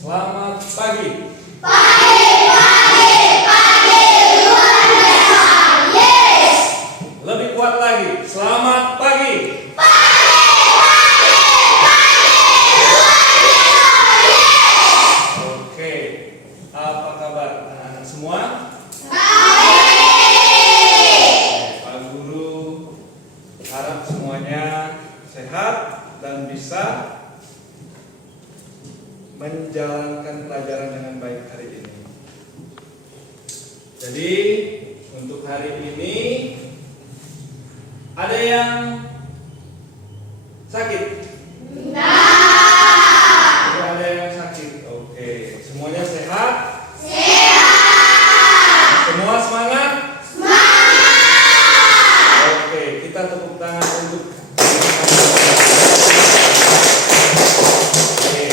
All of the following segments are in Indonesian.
Selamat pagi. Luar biasa. Yes. Lebih kuat lagi. Selamat pagi. Luar biasa. Yes. Oke. Apa kabar anak-anak semua? Baik. Pak Guru harap semuanya sehat dan bisa menjalankan pelajaran dengan baik hari ini. Jadi untuk hari ini ada yang sakit? Tidak ada yang sakit. Oke, semuanya sehat? Semua semangat? Oke, kita tepuk tangan untuk Oke.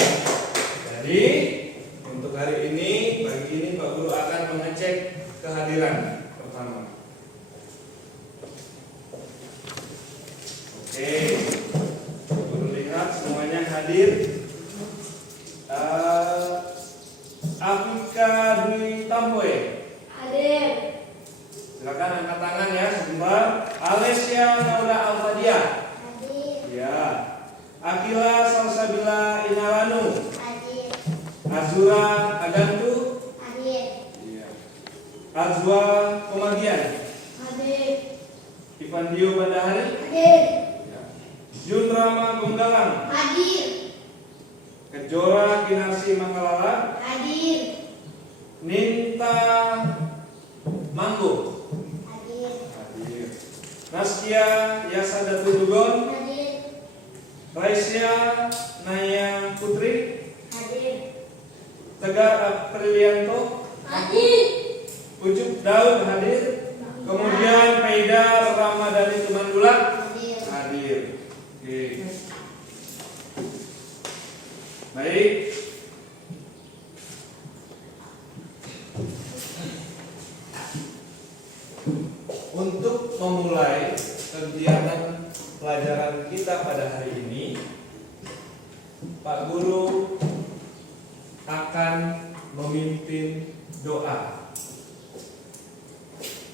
Jadi untuk hari ini, pagi ini Pak Guru akan mengecek kehadiran pertama. Oke, Pak Guru lihat semuanya hadir. Afika Dwi Tampoe, Hadir. silakan angkat tangan ya sebentar. Alesia Nauda Alfadia, Hadir. ya. Akila Salsabila Inalanu, Hadir. Azura Agantu, Hadir. ya. Azwa Komagian, Hadir. Ivandio Bandahari, Hadir. ya. Junrama Gonggalang, Hadir. Kejora Kinarsi Makalala, Hadir. Ninta Manggo, Hadir. hadir. Naskia Yasada Tudugon, Hadir. Raisya Naya Putri, Hadir. Tegar Aprilianto, Hadir. Ucup Daud hadir. Kemudian Maida Ramadhani Tumandula Hadir. hadir. Oke. Baik. Untuk memulai kegiatan pelajaran kita pada hari ini, Pak Guru akan memimpin doa.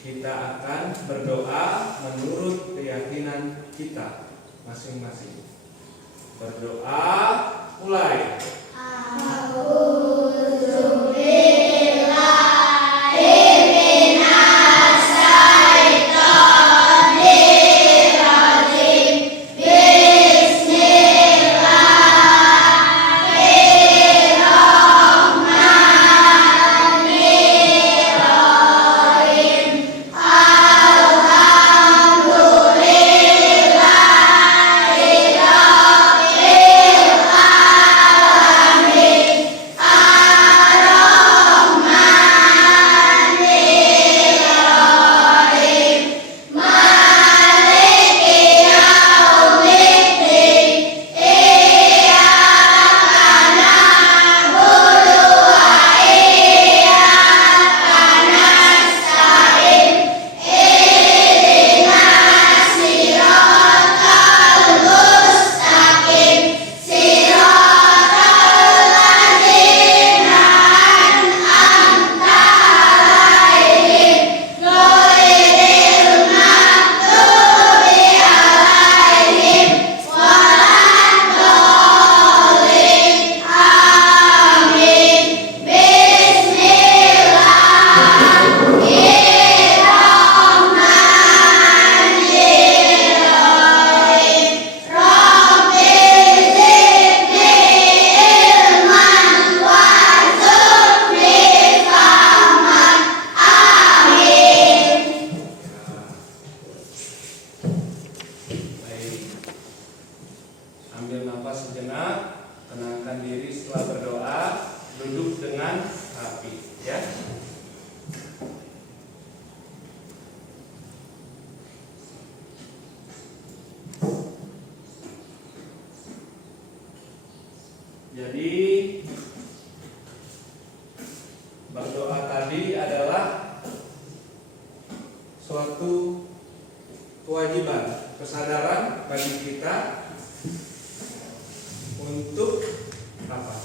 Kita akan berdoa menurut keyakinan kita masing-masing. Berdoa, mulai. Ambil nafas sejenak, tenangkan diri setelah berdoa, duduk dengan rapi, ya. Jadi berdoa tadi adalah suatu kewajiban, kesadaran bagi kita untuk apa?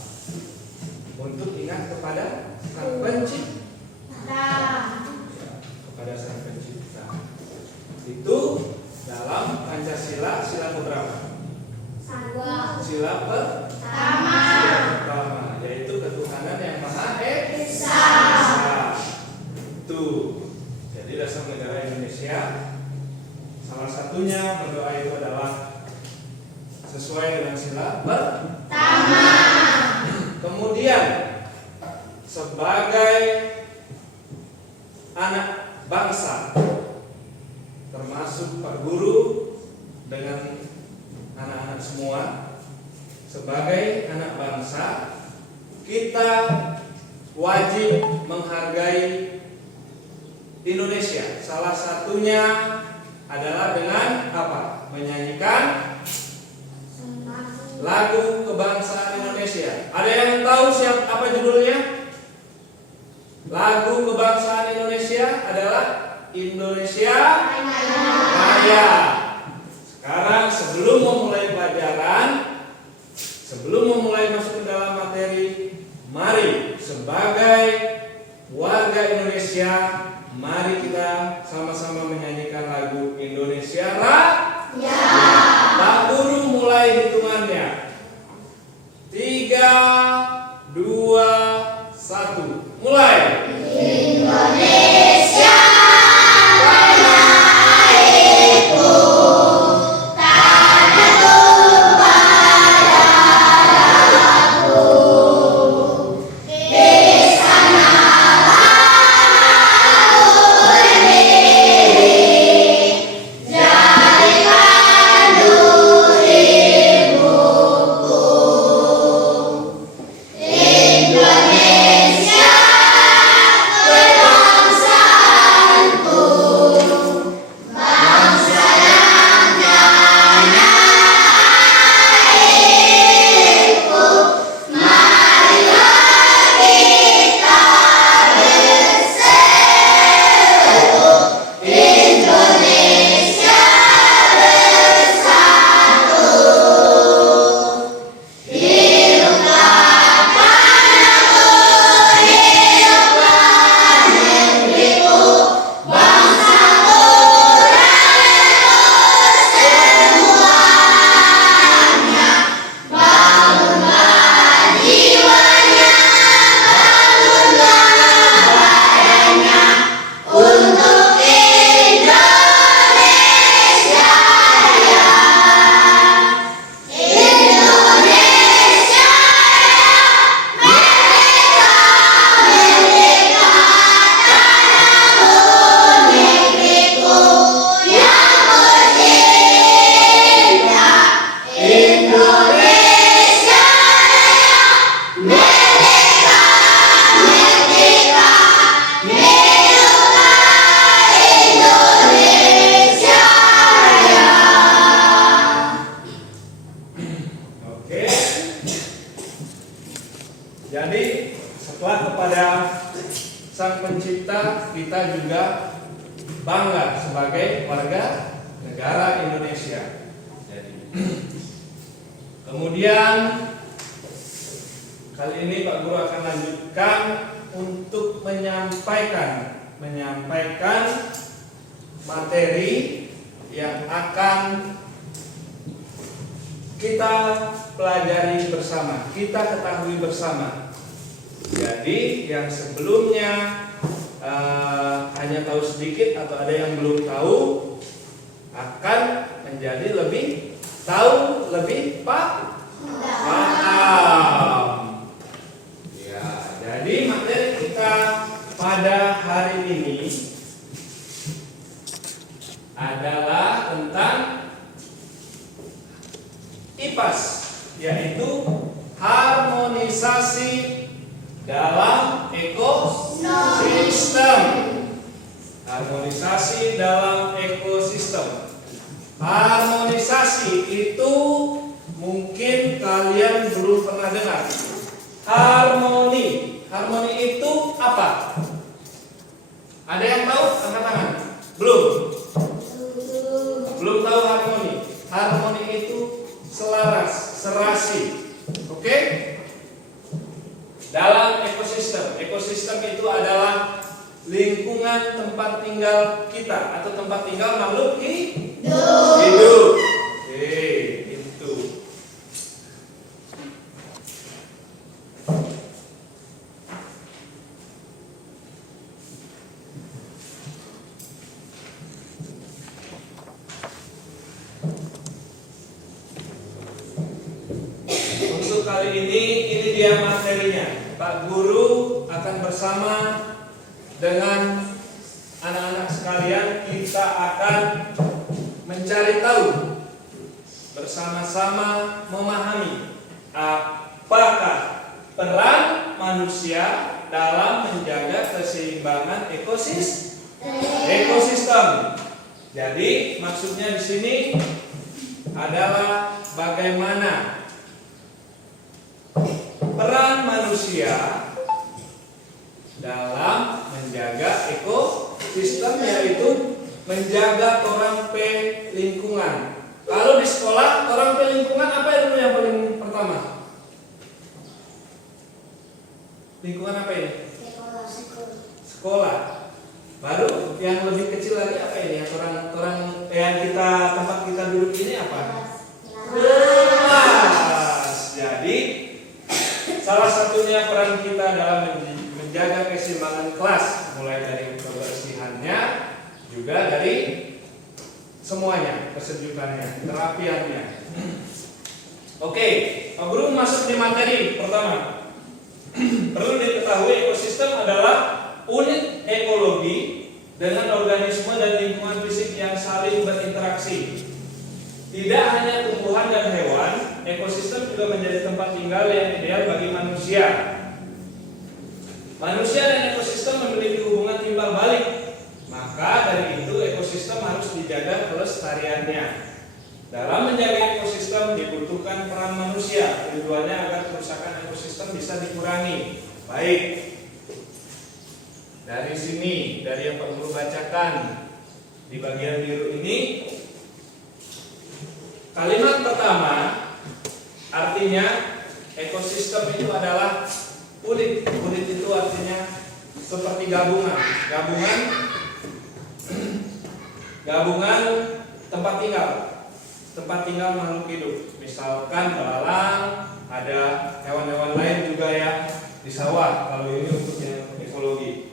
Sila pertama, yaitu ketuhanan yang Maha Esa. Itu. Jadi dasar negara Indonesia salah satunya berdoa itu adalah sesuai dengan sila pertama. Kemudian sebagai anak bangsa, termasuk Pak Guru dengan anak-anak semua, sebagai anak bangsa kita wajib menghargai Indonesia. Salah satunya adalah dengan apa? Menyanyikan lagu kebangsaan Indonesia. Ada yang tahu apa judulnya? Lagu kebangsaan Indonesia adalah Indonesia Raya. Sekarang sebelum memulai pelajaran, sebelum memulai masuk ke dalam materi, mari sebagai warga Indonesia, mari kita sama-sama menyanyikan lagu Indonesia Raya. Pak Guru mulai hitungannya. 3, 2, 1. Mulai. Indonesia Jadi setelah kepada Sang Pencipta, kita juga bangga sebagai warga negara Indonesia. Jadi, kemudian kali ini Pak Guru akan lanjutkan untuk menyampaikan materi yang akan kita pelajari bersama, kita ketahui bersama. Jadi yang sebelumnya hanya tahu sedikit atau ada yang belum tahu akan menjadi lebih tahu, lebih paham. Ya, jadi materi kita pada hari ini adalah tentang IPAS, yaitu harmonisasi dalam ekosistem. Harmonisasi dalam ekosistem. Harmonisasi itu mungkin kalian belum pernah dengar. Harmoni itu apa? Ada yang tahu? Angkat tangan. Belum tahu harmoni. Harmoni itu selaras, serasi. Oke? Dalam ekosistem. Ekosistem itu adalah lingkungan tempat tinggal kita atau tempat tinggal makhluk hidup. Oke, itu. kali ini dia materinya. Pak Guru akan bersama dengan anak-anak sekalian, kita akan mencari tahu, bersama-sama memahami apakah peran manusia dalam menjaga keseimbangan ekosistem. Jadi maksudnya di sini adalah bagaimana peran manusia dalam menjaga ekosistem, yaitu menjaga orang lingkungan. Kalau di sekolah orang lingkungan apa dulu yang paling pertama? Lingkungan apa ini? Sekolah. Baru yang lebih kecil lagi apa ini? Orang yang tempat kita duduk ini apa? Kelas. Jadi salah satunya peran kita dalam menjaga keseimbangan kelas, mulai dari kebersihannya, juga dari semuanya, kesejukannya, kerapiannya. Oke, Pak Guru masuk di materi pertama. Perlu diketahui ekosistem adalah unit ekologi dengan organisme dan lingkungan fisik yang saling berinteraksi. Tidak hanya tumbuhan dan hewan, ekosistem juga menjadi tempat tinggal yang ideal bagi manusia. Manusia dan ekosistem memiliki hubungan timbal balik. Maka dari itu ekosistem harus dijaga kelestariannya. Dalam menjaga ekosistem dibutuhkan peran manusia, tujuannya agar kerusakan ekosistem bisa dikurangi. Baik, dari sini, dari yang Pak Guru bacakan di bagian biru ini, kalimat pertama artinya ekosistem itu adalah unit. Unit itu artinya seperti gabungan tempat tinggal makhluk hidup. Misalkan belalang, ada hewan-hewan lain juga ya di sawah. Kalau ini untuk yang ekologi.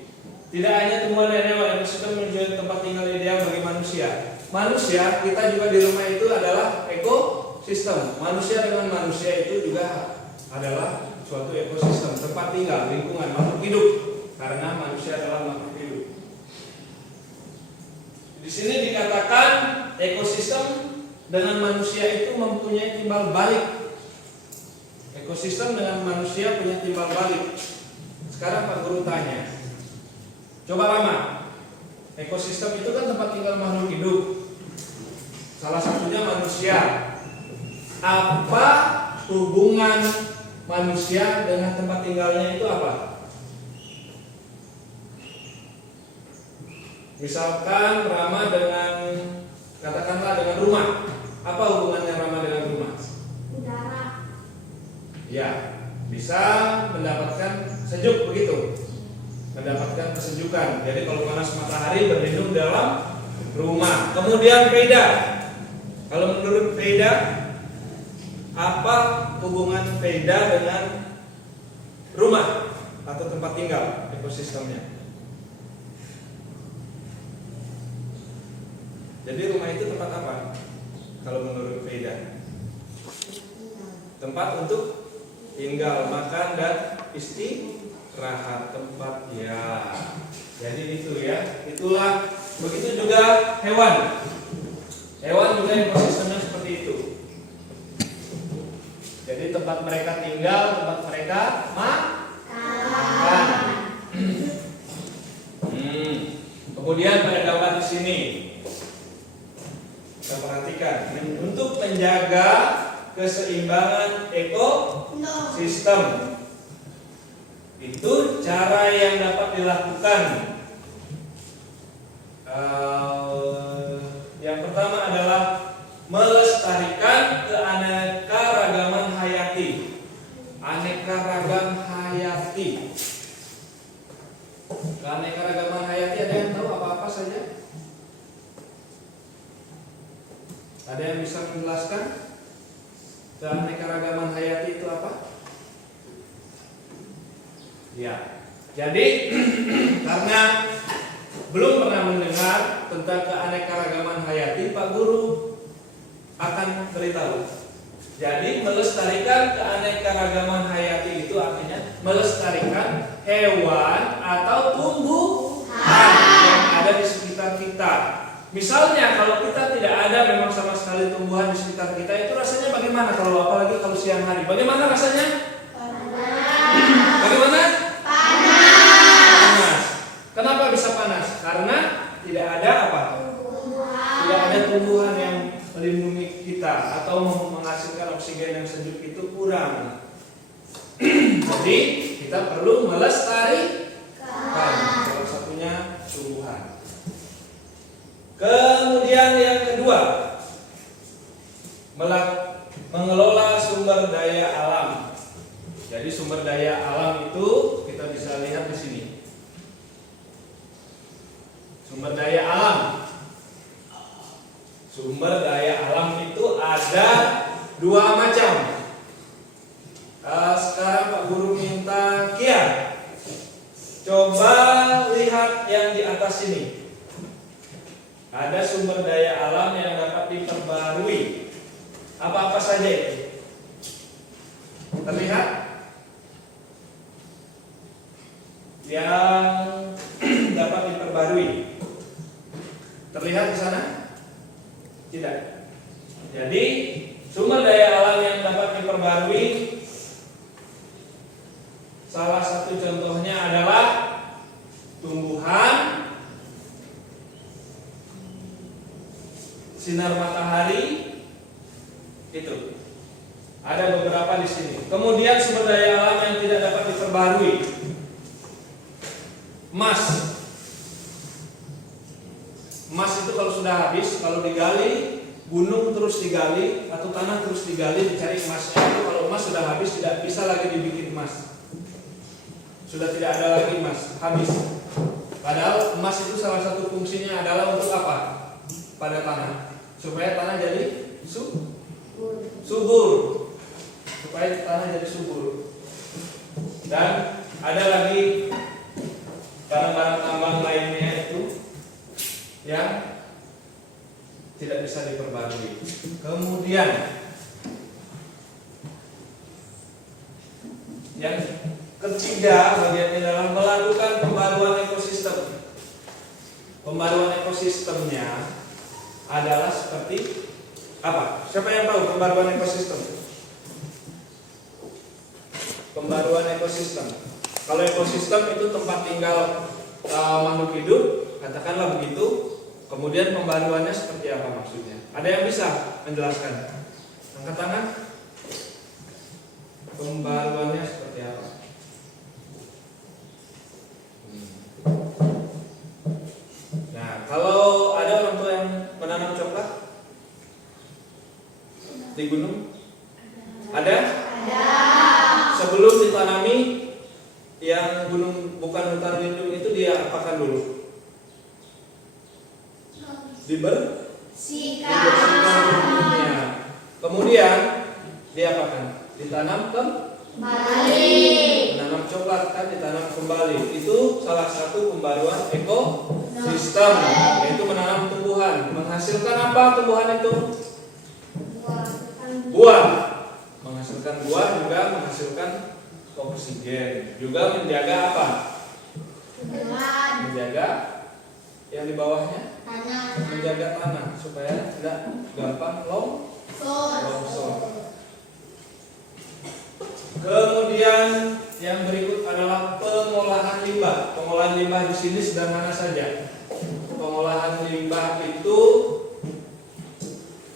Tidak hanya tumbuhan dan hewan, ekosistem menjadi tempat tinggal ideal bagi manusia. Manusia, kita juga di rumah itu adalah ekosistem. Manusia dengan manusia itu juga adalah suatu ekosistem, tempat tinggal, lingkungan, makhluk hidup. Karena manusia adalah makhluk hidup. Di sini dikatakan ekosistem dengan manusia itu mempunyai timbal balik. Ekosistem dengan manusia punya timbal balik. Sekarang Pak Guru tanya, coba Rama, ekosistem itu kan tempat tinggal makhluk hidup, salah satunya manusia. Apa hubungan manusia dengan tempat tinggalnya itu apa? Misalkan Rama dengan, katakanlah dengan rumah. Apa hubungannya Rama dengan rumah? Udara. Ya, bisa mendapatkan sejuk begitu. Mendapatkan kesejukan. Jadi kalau panas matahari berlindung dalam rumah. Kemudian Veda. Kalau menurut Veda, apa hubungan Veda dengan rumah atau tempat tinggal, ekosistemnya? Jadi rumah itu tempat apa? Kalau menurut Veda, tempat untuk tinggal, makan dan istirahat, tempat ya. Jadi itu ya, itulah. Begitu juga hewan. Hewan juga ekosistemnya seperti itu. Jadi tempat mereka tinggal, tempat mereka makan. Kemudian pada gambar di sini kita perhatikan, untuk menjaga keseimbangan ekosistem itu cara yang dapat dilakukan. Yang pertama adalah melestarikan keanekaragaman hayati. Aneka ragam hayati. Keanekaragaman hayati, ada yang tahu apa-apa saja? Ada yang bisa menjelaskan keanekaragaman hayati itu apa? Ya, jadi karena belum pernah mendengar tentang keanekaragaman hayati, Pak Guru akan beritahu. Jadi melestarikan keanekaragaman hayati itu artinya melestarikan hewan atau tumbuhan yang ada di sekitar kita. Misalnya kalau kita tidak ada memang sama sekali tumbuhan di sekitar kita, itu rasanya bagaimana kalau apalagi kalau siang hari? Bagaimana rasanya? Bagaimana? Panas. Kenapa bisa panas? Karena tidak ada apa? Tidak ada tumbuhan yang melindungi kita atau menghasilkan oksigen yang sejuk itu kurang. Jadi kita perlu melestarikan, salah satunya tumbuhan. Kemudian yang kedua, mengelola sumber daya alam. Jadi sumber daya alam itu kita bisa lihat di sini. Sumber daya alam. Sumber daya alam itu ada dua macam. Sekarang Pak Guru minta Kia, coba lihat yang di atas ini. Ada sumber daya alam yang dapat diperbarui. Apa-apa saja itu? Terlihat? Yang dapat diperbarui. Terlihat di sana? Tidak. Jadi sumber daya alam yang dapat diperbarui, salah satu contohnya adalah tumbuhan, sinar matahari, itu ada beberapa di sini. Kemudian sumber daya alam yang tidak dapat diperbarui, emas. Emas itu kalau sudah habis, kalau digali, gunung terus digali atau tanah terus digali dicari emasnya, itu kalau emas sudah habis tidak bisa lagi dibikin emas. Sudah tidak ada lagi emas, habis. Padahal emas itu salah satu fungsinya adalah untuk apa? Pada tanah. Supaya tanah jadi subur. Supaya tanah jadi subur. Dan ada lagi barang-barang tambang lainnya itu yang tidak bisa diperbarui. Kemudian yang ketiga bagiannya adalah melakukan pembaruan ekosistem. Pembaruan ekosistemnya adalah seperti apa? Siapa yang tahu pembaruan ekosistem? Pembaruan ekosistem. Kalau ekosistem itu tempat tinggal makhluk hidup, katakanlah begitu. Kemudian pembaruannya seperti apa maksudnya? Ada yang bisa menjelaskan? Angkat tangan. Pembaruannya seperti apa? Nah, kalau ada orang tua yang menanam coklat di gunung, ada? Sebelum ditanami, yang gunung bukan hutan lindung itu dia apakan dulu? Dibersihkan bumbunya. Kemudian diapakan? Ditanam kembali. Menanam coklat kan ditanam kembali. Itu salah satu pembaruan ekosistem, yaitu menanam tumbuhan. Menghasilkan apa tumbuhan itu? Buah. Menghasilkan buah juga menghasilkan oksigen. Juga menjaga apa? Menjaga yang di bawahnya, menjaga tanah supaya tidak gampang longsor. Kemudian yang berikut adalah pengolahan limbah. Pengolahan limbah di sini sederhana saja. Pengolahan limbah itu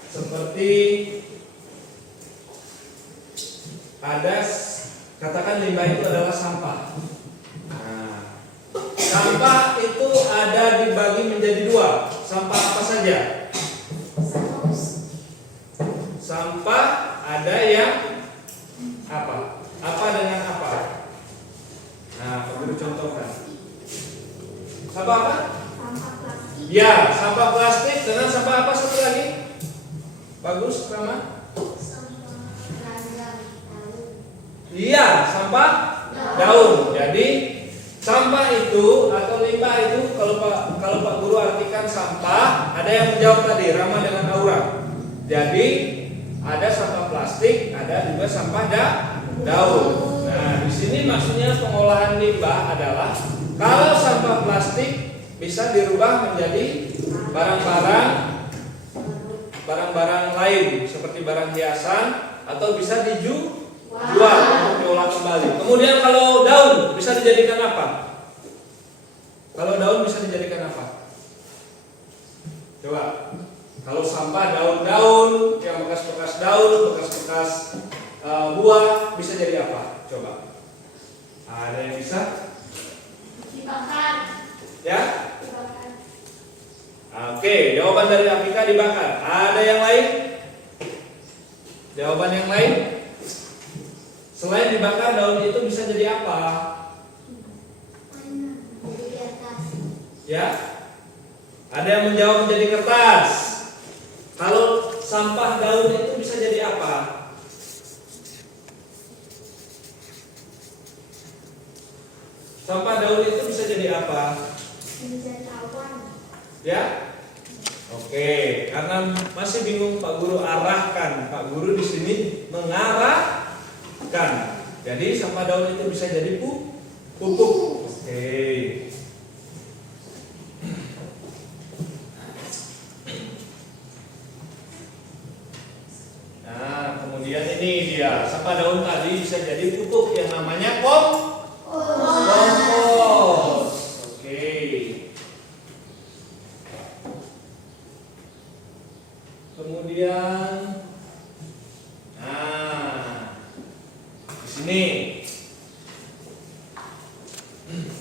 seperti ada, katakan limbah itu adalah sampah. Sampah itu ada dibagi menjadi dua. Sampah apa saja? Sampah ada yang apa? Apa dengan apa? Nah, perlu contohkan. Sampah apa? Sampah plastik. Ya, sampah plastik dengan sampah apa satu lagi? Bagus, Rama? Sampah daun. Iya, sampah daun. Jadi sampah itu atau limbah itu kalau Pak Guru artikan sampah, ada yang menjawab tadi Rama dengan Aura. Jadi ada sampah plastik plastik, ada juga sampah daun. Nah, di sini maksudnya pengolahan limbah adalah kalau sampah plastik bisa dirubah menjadi barang-barang lain seperti barang hiasan atau bisa dijual untuk diolah kembali. Kemudian kalau daun bisa dijadikan apa? Kalau daun bisa dijadikan apa? Coba. Kalau sampah daun-daun yang bekas-bekas daun, bekas-bekas buah bisa jadi apa? Coba. Ada yang bisa? Dibakar. Ya? Dibakar. Oke, jawaban dari Afika dibakar. Ada yang lain? Jawaban yang lain? Selain dibakar, daun itu bisa jadi apa? Jadi kertas. Ya? Ada yang menjawab menjadi kertas. Kalau sampah daun itu bisa jadi apa? Sampah daun itu bisa jadi apa? Bisa awan. Ya? Oke, karena masih bingung Pak Guru arahkan. Pak Guru di sini mengarahkan. Jadi sampah daun itu bisa jadi pupuk. Oke. Nah, kemudian ini dia sampah daun tadi bisa jadi pupuk yang namanya kompos. Oke. Kemudian, nah, di sini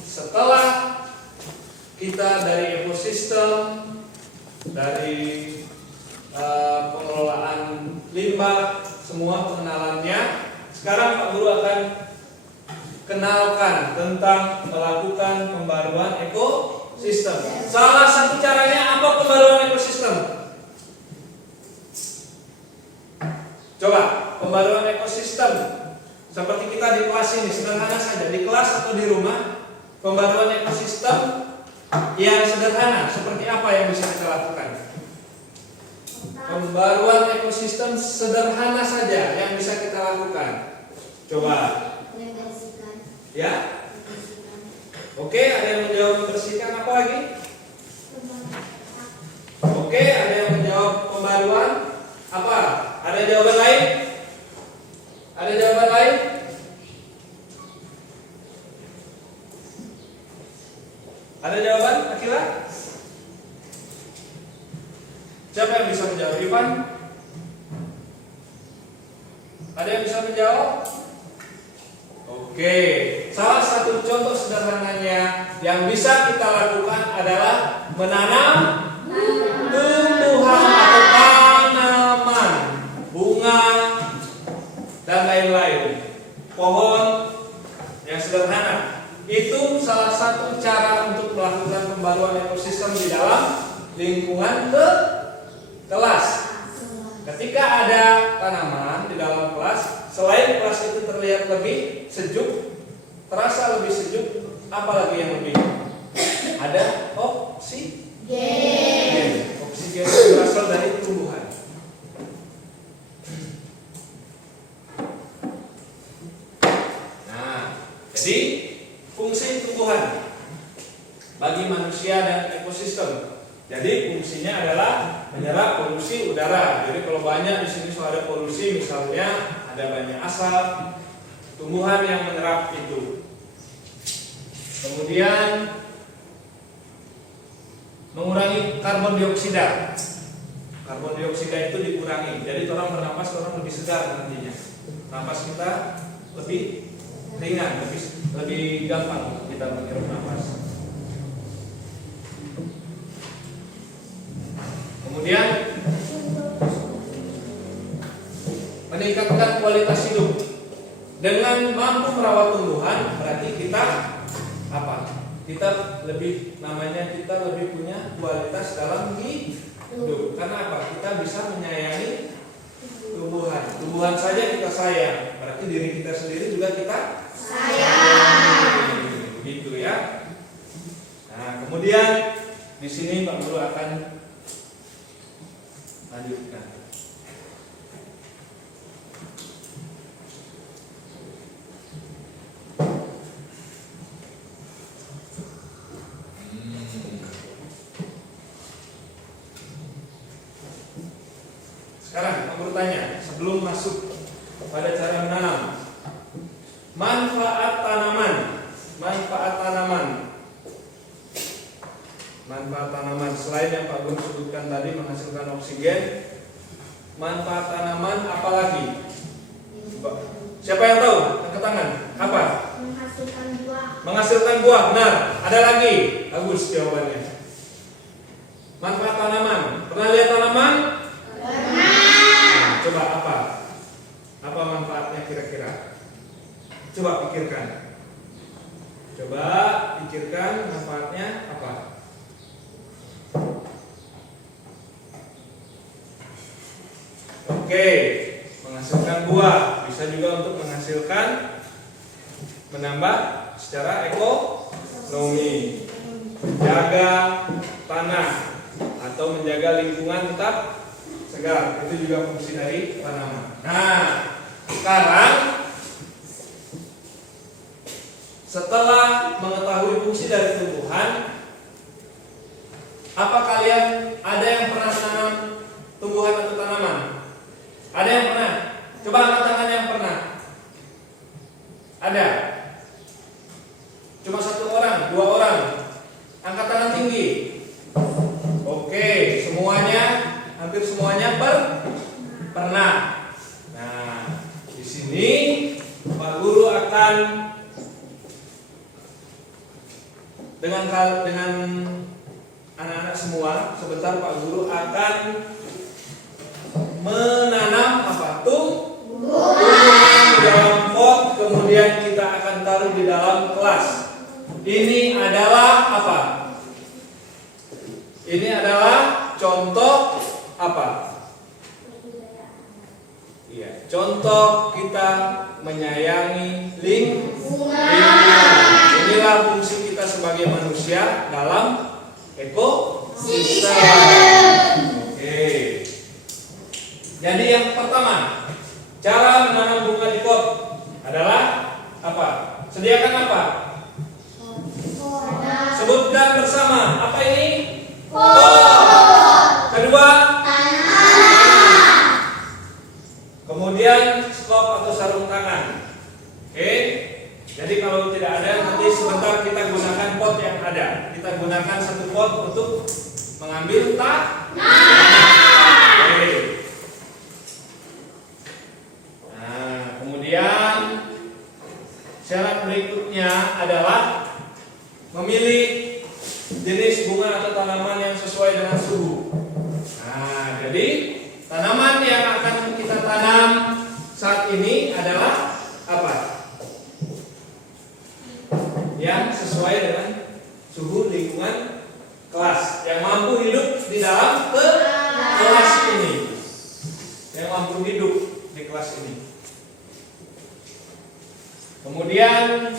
setelah kita dari ekosistem, dari pengelolaan limbah, semua pengenalannya. Sekarang Pak Guru akan kenalkan tentang melakukan pembaruan ekosistem. Salah satu caranya apa pembaruan ekosistem? Coba, pembaruan ekosistem seperti kita di kelas ini, sederhana saja. Di kelas atau di rumah, pembaruan ekosistem yang sederhana seperti apa yang bisa kita lakukan? Pembaruan ekosistem sederhana saja yang bisa kita lakukan. Coba. Membersihkan. Ya? Oke, ada yang menjawab membersihkan, apa lagi? Oke, ada yang menjawab pembaruan. Apa? Ada jawaban lain? Ada jawaban lain? Ada jawaban, Akila? Siapa yang bisa menjawab? Ivan? Ada yang bisa menjawab? Oke, salah satu contoh sederhananya yang bisa kita lakukan adalah menanam tumbuhan atau tanaman, bunga, dan lain-lain. Pohon yang sederhana. Itu salah satu cara untuk melakukan pembaruan ekosistem di dalam lingkungan kelas. Ketika ada tanaman di dalam kelas, selain kelas itu terlihat lebih sejuk, terasa lebih sejuk, apalagi yang lebih? Ada oksigen. Oksigen itu berasal dari tumbuhan. Nah, jadi fungsi tumbuhan bagi manusia dan ekosistem. Jadi fungsinya adalah menyerap polusi udara. Jadi kalau banyak di sini ada polusi, misalnya ada banyak asap, tumbuhan yang menyerap itu. Kemudian mengurangi karbon dioksida. Karbon dioksida itu dikurangi. Jadi orang bernapas orang lebih segar nantinya. Napas kita lebih ringan, lebih gampang kita menghirup napas. Kemudian meningkatkan kualitas hidup. Dengan mampu merawat tumbuhan, berarti kita apa? Kita lebih punya kualitas dalam hidup. Karena apa? Kita bisa menyayangi tumbuhan. Tumbuhan saja kita sayang, berarti diri kita sendiri juga kita sayang. Begitu ya. Nah, kemudian di sini Pak Guru akan lanjutkan. Sekarang Pak Guru tanya sebelum masuk pada cara menanam. Manfaat tanaman. Manfaat tanaman. Manfaat tanaman selain yang Pak Guru sebutkan tadi menghasilkan oksigen, manfaat tanaman apa lagi? Siapa yang tahu? Angkat tangan. Apa? Menghasilkan buah. Menghasilkan buah. Benar. Ada lagi? Bagus jawabannya. Manfaat tanaman. Pernah lihat tanaman? Pernah. Coba apa? Apa manfaatnya kira-kira? Coba pikirkan. Coba pikirkan manfaatnya apa? Oke, menghasilkan buah, bisa juga untuk menghasilkan menambah secara ekonomi, menjaga tanah atau menjaga lingkungan tetap segar, itu juga fungsi dari tanaman. Nah, sekarang setelah mengetahui fungsi dari tumbuhan, apa kalian ada yang pernah tanam tumbuhan atau tanaman? Ada yang pernah? Coba angkat tangan yang pernah. Ada? Cuma 1 orang, 2 orang. Angkat tangan tinggi. Oke, semuanya, hampir semuanya pernah. Nah, di sini Pak Guru akan dengan anak-anak semua, sebentar Pak Guru akan menanam apa? Tumbuhan di dalam pot, kemudian kita akan taruh di dalam kelas. Ini adalah apa? Ini adalah contoh apa? Iya, contoh kita menyayangi lingkungan. Inilah fungsi kita sebagai manusia dalam ekosistem. Oke. Jadi yang pertama, cara menanam bunga di pot adalah apa? Sediakan apa? Sebutkan bersama. Apa ini? Pot. Kedua, kemudian skop atau sarung tangan. Oke. Jadi kalau tidak ada, nanti sebentar kita gunakan pot yang ada. Kita gunakan 1 pot untuk mengambil tanah. Oke. Nah, kemudian syarat berikutnya adalah memilih jenis bunga atau tanaman yang sesuai dengan suhu. Nah, jadi tanaman yang akan kita tanam saat ini adalah apa? Yang sesuai dengan suhu lingkungan kelas, yang mampu hidup di dalam kelas ini, yang mampu hidup di kelas ini. Kemudian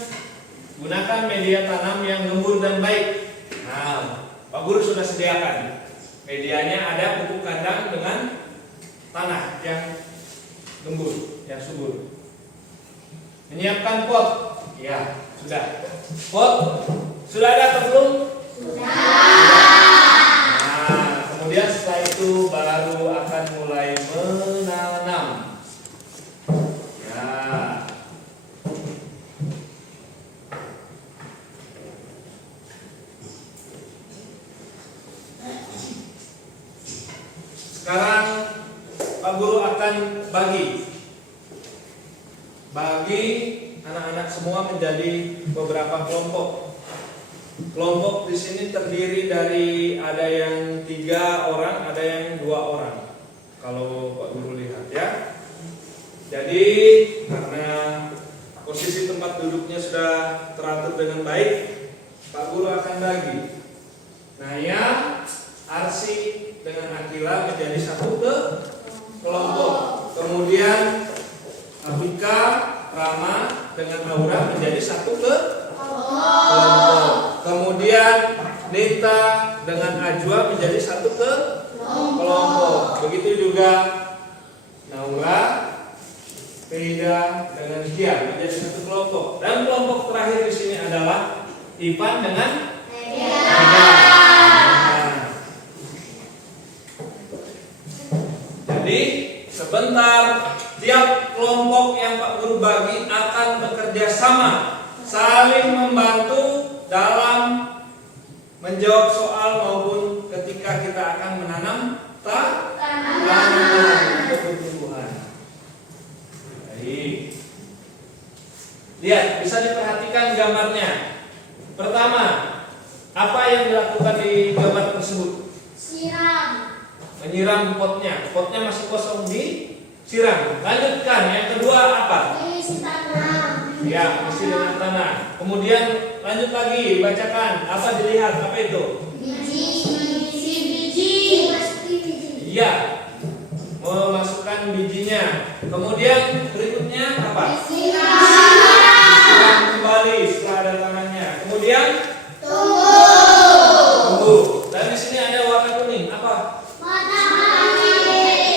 gunakan media tanam yang gembur dan baik. Nah, Pak Guru sudah sediakan. Medianya ada pupuk kandang dengan tanah yang gembur, yang subur. Menyiapkan pot. Ya, sudah. Pot sudah ada atau belum? Sudah. Nah, kemudian setelah itu baru akan mulai menanam. Ya. Sekarang Pak Guru akan bagi anak-anak semua menjadi beberapa kelompok. Kelompok di sini terdiri dari ada yang 3 orang, ada yang 2 orang. Kalau Pak Guru lihat ya. Jadi karena posisi tempat duduknya sudah teratur dengan baik, Pak Guru akan bagi. Naya, Arsi dengan Akila menjadi 1 kelompok. Kemudian Abika, Rama dengan Aura menjadi 1 kelompok. Kemudian Nita dengan Ajwa menjadi 1 kelompok. Begitu juga Naura, Peida dengan Kia menjadi 1 kelompok. Dan kelompok terakhir di sini adalah Ipan dengan Ega. Nah, jadi sebentar. Tiap kelompok yang Pak Guru bagi akan bekerja sama, saling membantu dalam menjawab soal maupun ketika kita akan menanam tanaman atau tumbuhan. Baik. Lihat, bisa diperhatikan gambarnya. Pertama, apa yang dilakukan di gambar tersebut? Siram. Menyiram potnya. Potnya masih kosong, disiram. Lanjutkan. Yang kedua apa? Isi tanah. Ya, isi dengan tanah. Kemudian lanjut lagi, bacakan. Apa dilihat? Apa itu? Biji. Isi biji. Masuki biji. Iya, memasukkan bijinya. Kemudian berikutnya apa? Disiram kembali setelah ada tanahnya. Kemudian tumbuh. Dan di sini ada warna kuning. Apa?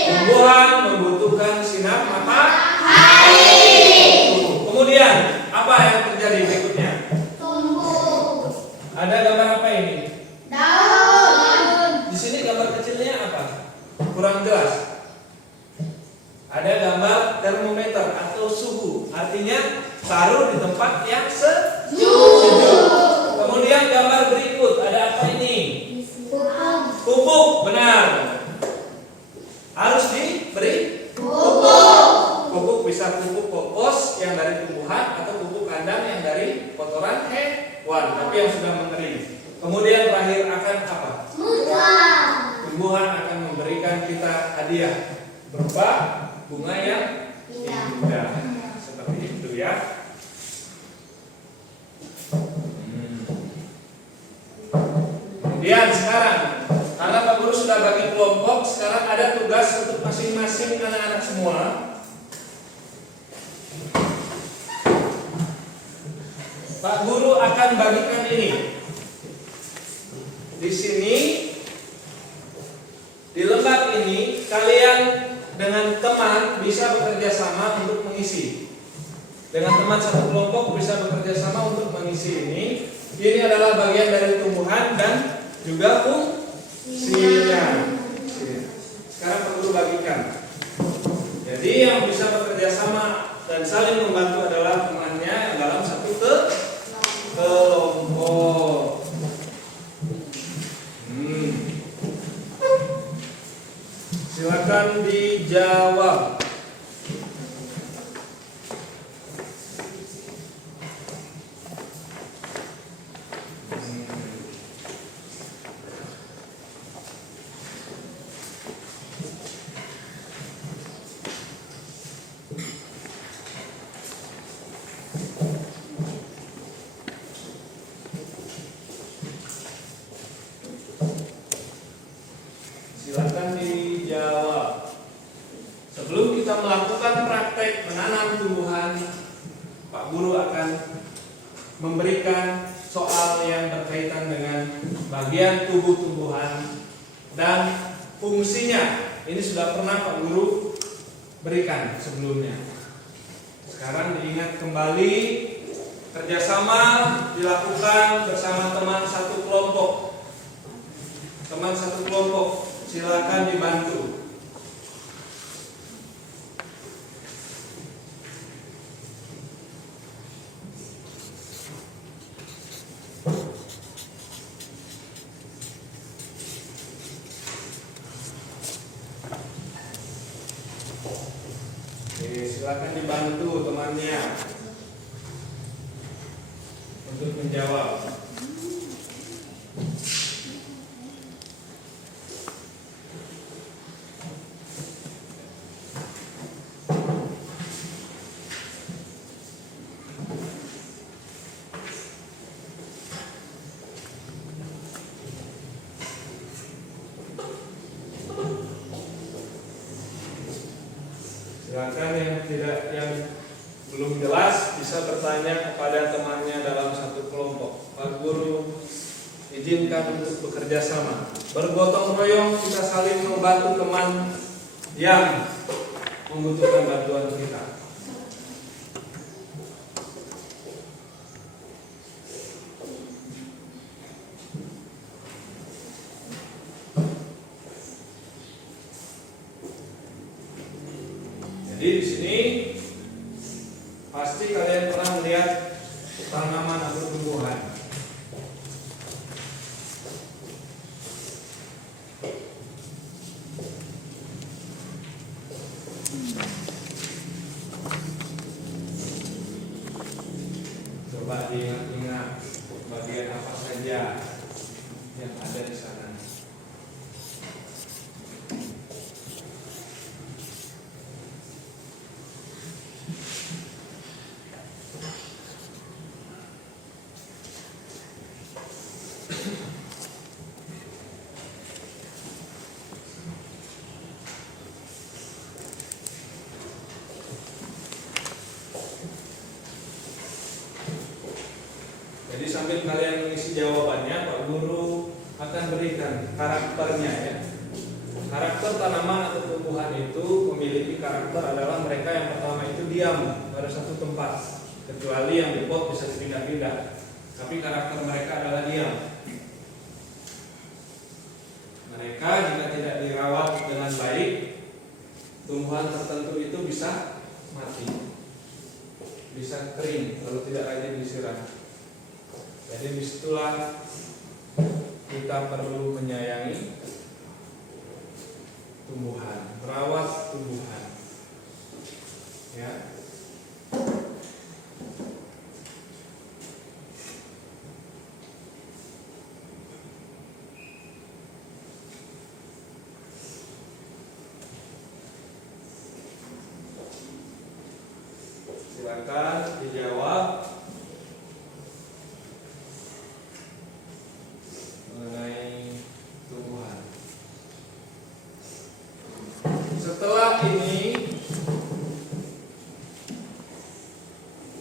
Tumbuhan membutuhkan sinar matahari. Kemudian apa yang terjadi berikutnya? Ada gambar apa ini? Di sini gambar kecilnya apa? Kurang jelas. Ada gambar termometer atau suhu, artinya taruh di tempat yang sejuk. Kemudian gambar berikut ada apa ini? Pupuk, benar. Harus diberi pupuk, bisa pupuk kompos yang dari tumbuhan atau pupuk kandang yang dari kotoran hewan, tapi yang sudah mengering. Kemudian terakhir akan apa? Tumbuhan akan memberikan kita hadiah berupa bunga yang indah. Seperti itu ya. Kemudian sekarang, karena Pak Guru sudah bagi kelompok, sekarang ada tugas untuk masing-masing anak-anak semua. Pak Guru akan bagikan ini. Di sini, di lembar ini, kalian dengan teman bisa bekerja sama untuk mengisi. Dengan teman satu kelompok bisa bekerja sama untuk mengisi ini. Ini adalah bagian dari tumbuhan dan juga fungsinya. Sekarang Pak Guru bagikan. Jadi yang bisa bekerja sama dan saling membantu adalah temannya yang dalam satu kelompok. Silakan dijawab. Silakan dijawab. Sebelum kita melakukan praktek menanam tumbuhan, Pak Guru akan memberikan soal yang berkaitan dengan bagian tubuh tumbuhan dan fungsinya. Ini sudah pernah Pak Guru berikan sebelumnya. Sekarang diingat kembali, kerjasama dilakukan bersama teman satu kelompok. Teman satu kelompok, silakan dibantu. Oke, silakan dibantu temannya untuk menjawab. Silakan yang belum jelas bisa bertanya kepada temannya dalam satu kelompok. Pak Guru izinkan untuk bekerja sama, bergotong royong, kita saling membantu teman yang membutuhkan bantuan kita. Jadi di sini pasti kalian pernah melihat tanaman atau tumbuhan. Coba diingat-ingat bagian apa saja yang ada di sana. Jadi sambil kalian mengisi jawabannya, Pak Guru akan berikan karakternya ya. Karakter tanaman atau tumbuhan itu memiliki karakter adalah mereka yang pertama itu diam pada satu tempat, kecuali yang di pot bisa dipindah-pindah. Tapi karakter mereka adalah diam. Mereka jika tidak dirawat dengan baik, tumbuhan tertentu itu bisa mati, bisa kering kalau tidak rajin disiram. Jadi disitulah kita perlu menyayangi tumbuhan, merawat tumbuhan. Ya. Silakan dijawab mengenai tumbuhan. Setelah ini,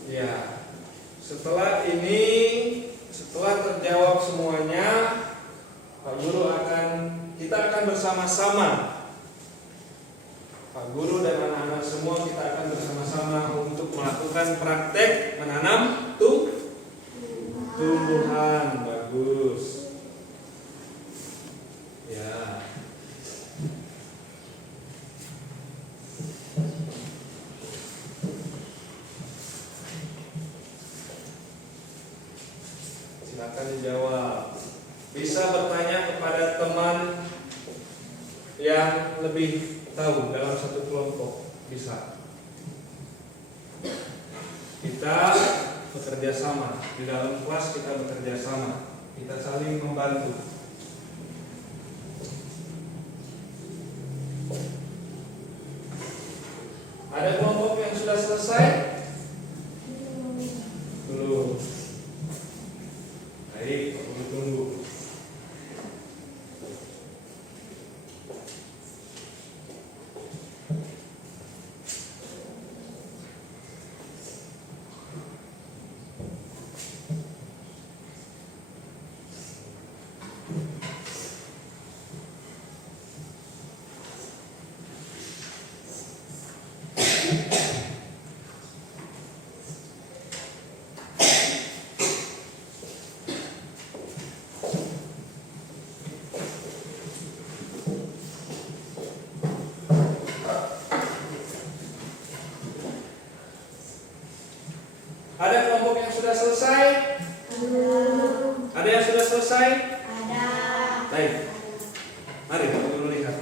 ya, setelah terjawab semuanya, Pak Guru kita akan bersama-sama, Pak Guru dan anak-anak semua kita akan bersama-sama untuk melakukan praktek menanam tumbuhan. Bagus. Ya. Silakan dijawab. Bisa bertanya kepada teman yang lebih tahu dalam satu kelompok, bisa. Kita bekerja sama di dalam kelas, kita bekerja sama, kita saling membantu. Ada kelompok yang sudah selesai? Belum. Baik, aku tunggu. Ada kelompok yang sudah selesai? Ada yang sudah selesai? Ada. Baik. Mari kita dulu lihat.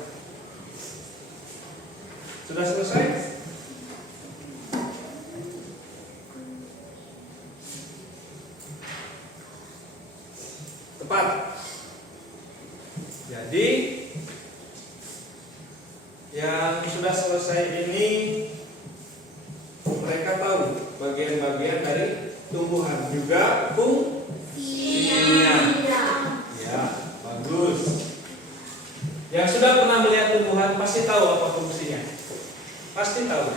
Sudah selesai? Tepat. Jadi yang sudah selesai ini mereka tahu bagian-bagian dari tumbuhan, juga fungsinya. Ya, bagus. Yang sudah pernah melihat tumbuhan pasti tahu apa fungsinya. Pasti tahu.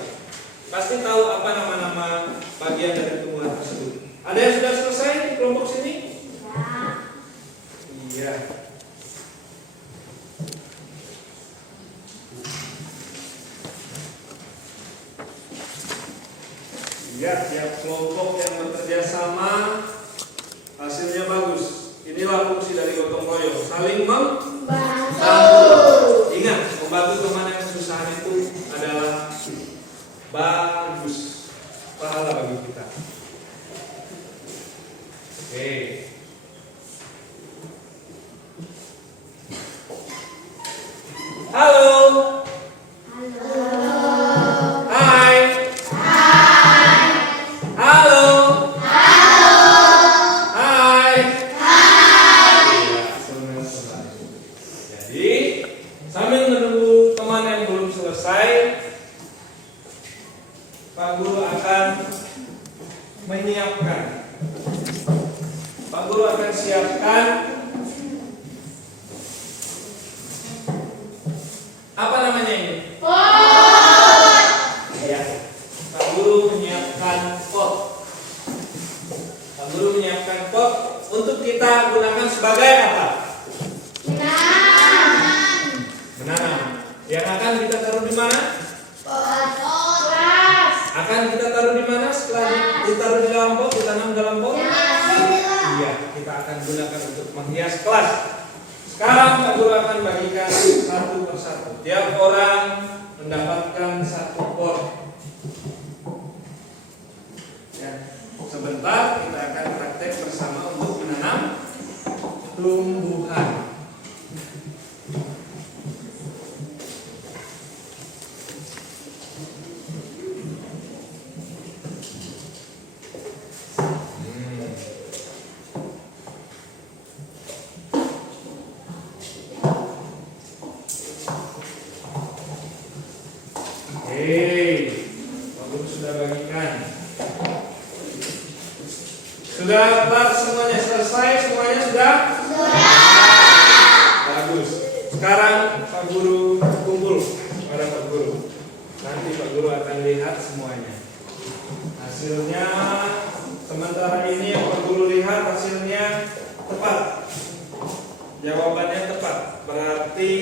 Pasti tahu apa nama-nama bagian dari tumbuhan tersebut. Ada yang sudah selesai di kelompok sini? Iya. Ya, tiap kelompok yang bekerja sama hasilnya bagus. Inilah fungsi dari gotong royong, saling membantu. Ingat, membantu teman yang kesusahan itu adalah Oke. Halo. Hai. Halo. Hai. Iya, senang. Jadi sambil menunggu teman yang belum selesai, Pak Guru akan menyiapkan. Pak Guru akan siapkan apa namanya ini? Pot. Ya. Pak Guru menyiapkan pot. Pak Guru menyiapkan pot untuk kita gunakan sebagai apa? Menanam. Yang akan kita taruh di mana? Akan kita taruh di mana setelah ditaruh di dalam pot, ditanam dalam pot? Iya, kita akan gunakan untuk menghias kelas. Sekarang Pak Guru akan bagikan satu persatu. Tiap orang mendapatkan satu pot. Ya, sebentar kita akan praktek bersama untuk menanam tumbuhan. Pak Guru sudah bagikan. Sudah kelar semuanya, selesai semuanya sudah? Bagus. Sekarang Pak Guru kumpul pada Pak Guru. Nanti Pak Guru akan lihat semuanya. Hasilnya sementara ini yang Pak Guru lihat hasilnya tepat. Jawabannya tepat. Berarti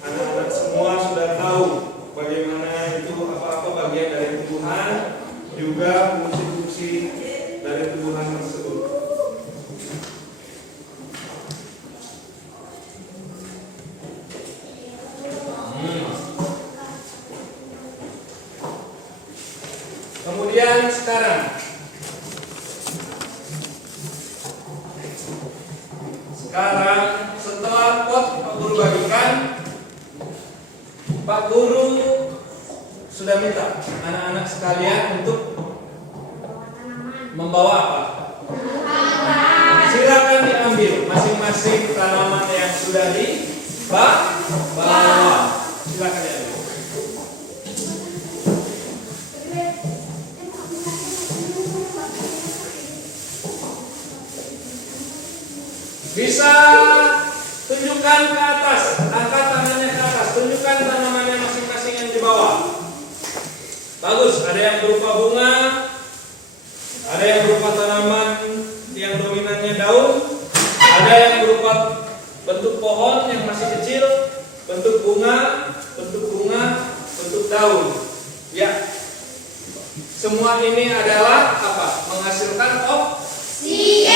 anak-anak semua sudah tahu bagaimana itu apa-apa bagian dari tumbuhan, juga fungsi-fungsi dari tumbuhan tersebut. Kemudian sekarang setelah pot Pak Guru bagikan, Pak Guru sudah minta anak-anak sekalian untuk membawa apa? Silakan diambil masing-masing tanaman yang sudah dibawa. Silakan diambil. Bisa tunjukkan ke atas, angkat tangannya ke atas, tunjukkan tanamannya masing-masing yang dibawa. Bagus, ada yang berupa bunga, ada yang berupa tanaman yang dominannya daun, ada yang berupa bentuk pohon yang masih kecil, bentuk bunga, bentuk daun. Ya, semua ini adalah apa? Menghasilkan oksigen.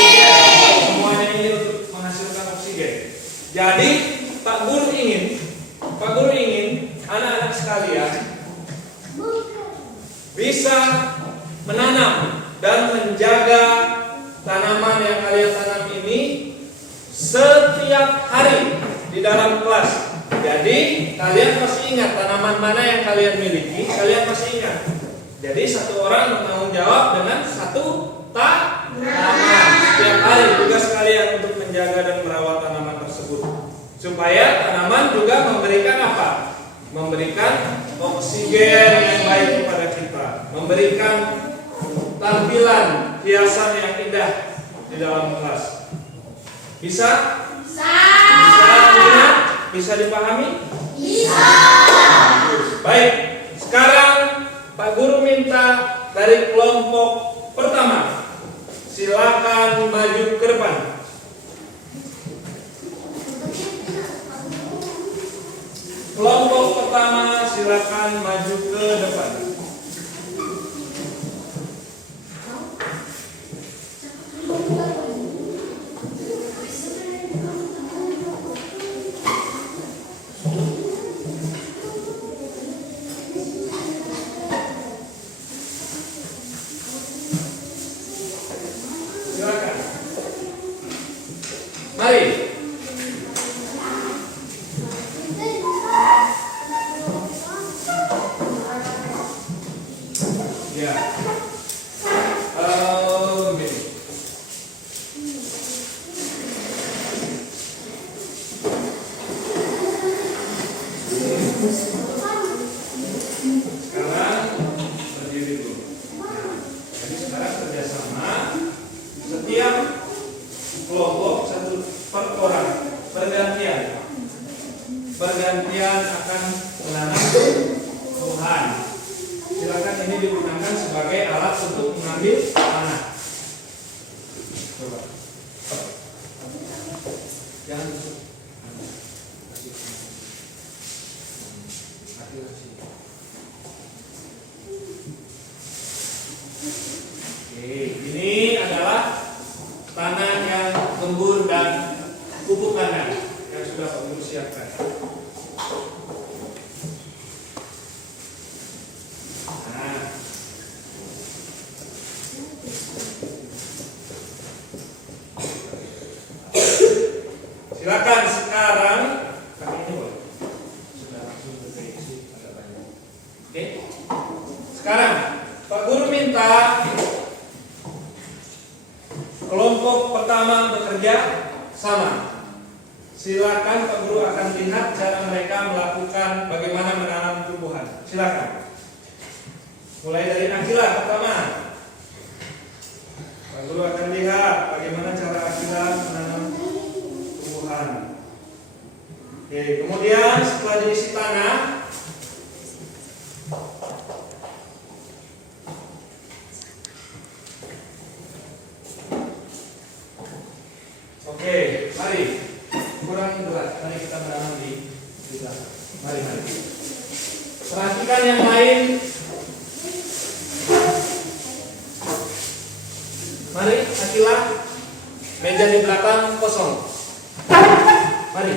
Semuanya ini untuk menghasilkan oksigen. Jadi Pak Guru ingin anak-anak sekalian bisa menanam dan menjaga tanaman yang kalian tanam ini setiap hari di dalam kelas. Jadi kalian pasti ingat tanaman mana yang kalian miliki, kalian pasti ingat. Jadi satu orang bertanggung jawab dengan satu tanaman. Setiap hari tugas kalian untuk menjaga dan merawat tanaman tersebut, supaya tanaman juga memberikan apa? Memberikan oksigen yang baik kepada kita, memberikan tampilan hiasan yang indah di dalam kelas. Bisa? Bisa dilihat? Bisa dipahami? Bisa. Baik, sekarang Pak Guru minta dari kelompok pertama, silakan maju ke depan. Kelompok pertama silakan maju ke depan. tiap kelompok satu per orang bergantian akan menanam tumbuhan. Silakan ini digunakan sebagai alat untuk mengambil tanah. Coba. Jangan tutup. Oke, ini adalah tanah yang gembur dan pupuk kandang yang sudah Pak Guru siapkan. Nah, silakan sekarang kami ini boleh sudah langsung terisi agak banyak. Oke, sekarang Pak Guru minta kelompok pertama bekerja sama. Silakan Pak Guru akan lihat cara mereka melakukan bagaimana menanam tumbuhan. Silakan. Mulai dari Akila pertama. Pak Guru akan lihat bagaimana cara Akila menanam tumbuhan. Oke, kemudian setelah diisi tanah, oke, mari. Kurang berat, mari kita menanam di belakang. Mari. Perhatikan yang lain. Mari, Akila. Meja di belakang kosong. Mari.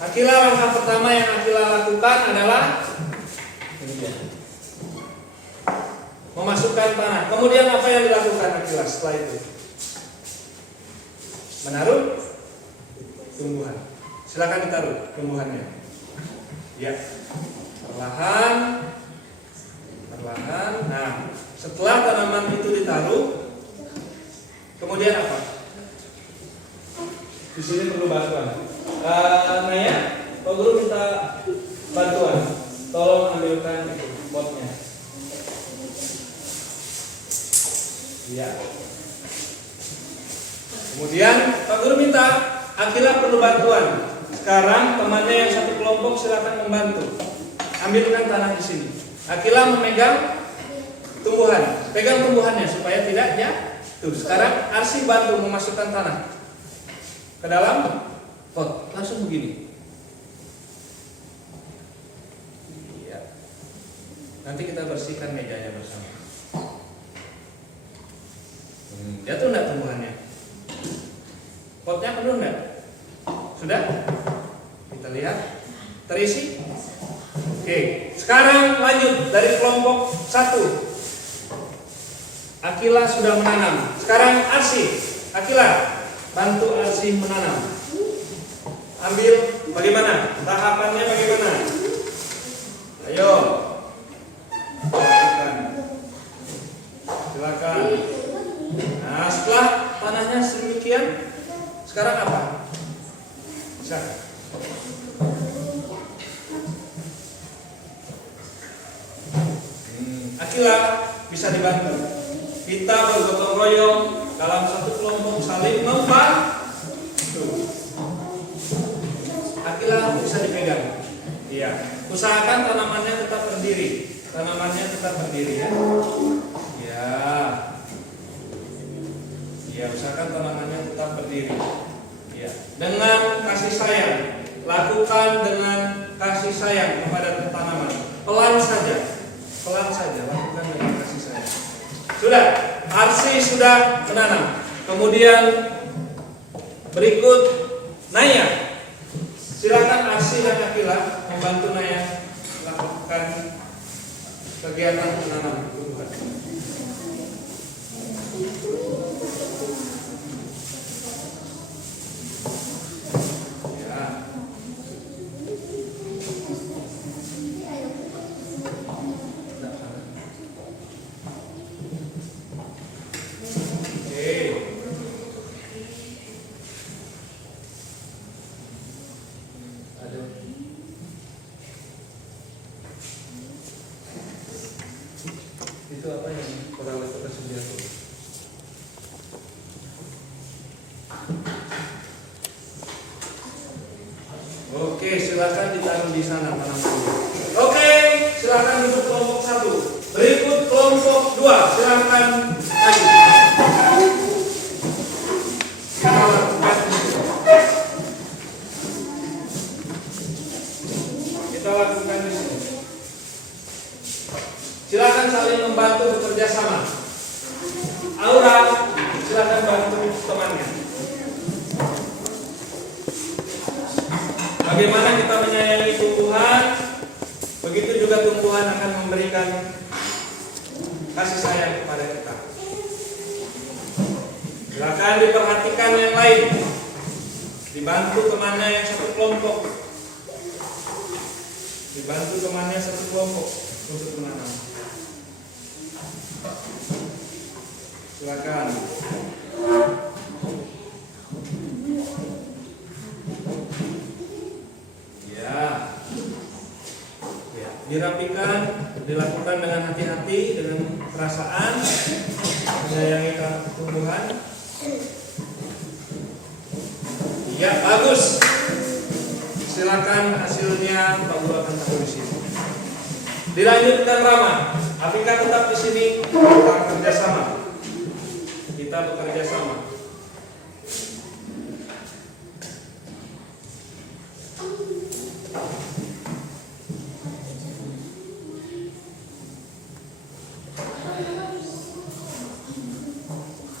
Akila, langkah pertama yang Akila lakukan adalah ini dia. Memasukkan tanah. Kemudian apa yang dilakukan Akila setelah itu? Menaruh tumbuhan. Silakan ditaruh tumbuhannya. Ya. Perlahan. Nah, setelah tanaman itu ditaruh, kemudian apa? Di sini perlu bantuan. Naya, Pak Guru minta bantuan. Tolong ambilkan potnya. Ya. Kemudian Pak Guru minta Akila perlu bantuan. Sekarang temannya yang satu kelompok silakan membantu. Ambilkan tanah di sini. Akila memegang tumbuhan. Pegang tumbuhannya supaya tidak jatuh. Sekarang Arsi bantu memasukkan tanah ke dalam pot. Langsung begini. Iya. Nanti kita bersihkan mejanya bersama. Jatuh enggak tumbuhannya? Potnya penuh enggak? Sudah? Kita lihat. Terisi? Oke. Sekarang lanjut dari kelompok 1. Akila sudah menanam. Sekarang Arsi. Akila, bantu Arsi menanam. Ambil bagaimana? Tahapannya bagaimana? Ayo. Silakan. Nah, setelah tanahnya sedemikian, sekarang apa? Silakan. Akila bisa dibantu. Kita bergotong royong dalam satu kelompok saling membantu. Akila bisa dipegang. Iya. Usahakan tanamannya tetap berdiri. Ya. Ya. Ya, usahakan tanamannya tetap berdiri. Ya. Dengan kasih sayang. Lakukan dengan kasih sayang kepada tanaman. Pelan saja lakukan dengan kasih sayang. Sudah, Arsi sudah menanam. Kemudian berikut Naya. Silakan Arsi dan Akila membantu Naya melakukan kegiatan menanam tumbuhan. Itu apa yang pegawai tersedia tuh? di sana tanamannya. Oke, silakan duduk kelompok 1. Berikut kelompok 2, silakan maju. Kita lakukan di sini. Silakan saling membantu bekerja sama. Aura, silakan bantu temannya. Bagaimana kita menyayangi tumbuhan, begitu juga tumbuhan akan memberikan kasih sayang kepada kita. Silakan diperhatikan yang lain, dibantu temannya yang satu kelompok, dibantu temannya satu kelompok untuk menanam. Silakan. Ya, dirapikan, dilakukan dengan hati-hati, dengan perasaan, menyayangi tumbuhan. Ya, bagus. Silakan hasilnya Pak Guru akan tahu di sini. Dilanjutkan Rama. Afika tetap di sini. Kita bekerja sama. Kita bekerja sama.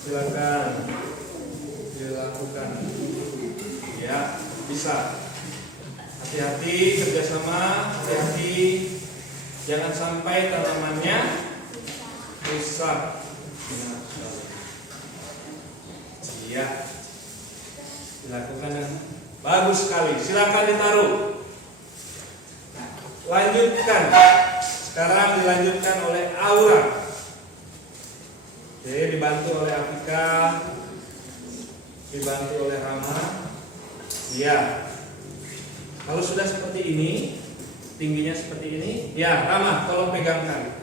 Silakan dilakukan. Ya, bisa. Hati-hati kerjasama, hati-hati jangan sampai tanamannya rusak. Iya, dilakukan dengan bagus sekali. Silakan ditaruh. Lanjutkan. Sekarang dilanjutkan oleh Aura. Oke, dibantu oleh Afika, dibantu oleh Rama. Iya. Kalau sudah seperti ini, tingginya seperti ini, ya Rama, tolong pegangkan.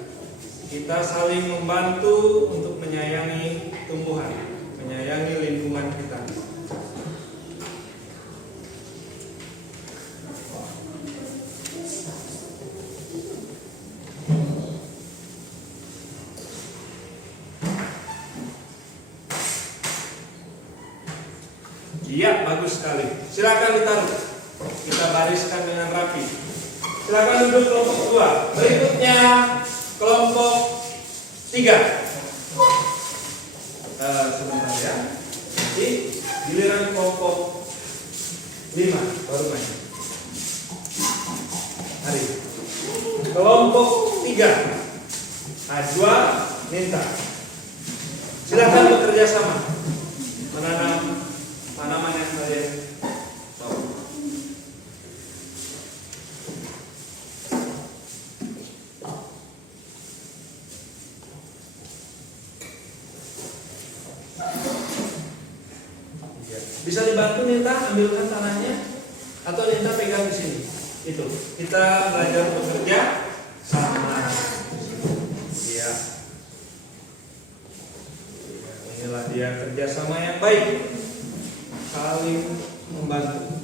Kita saling membantu untuk menyayangi tumbuhan, menyayangi lingkungan kita. Iya, bagus sekali. Silakan ditaruh. Kita bariskan dengan rapi. Silakan duduk kelompok 2. Berikutnya kelompok 3. Sebentar ya. Nanti giliran kelompok 5 baru main. Mari. Kelompok 3. Najwa, Ninta. Silakan bekerja sama. Menanam tanaman yang saya bawa. Bisa dibantu Ninta ambilkan tanahnya atau Ninta pegang di sini. Itu kita belajar bekerja sama. Iya. Inilah dia kerjasama yang baik, saling membantu.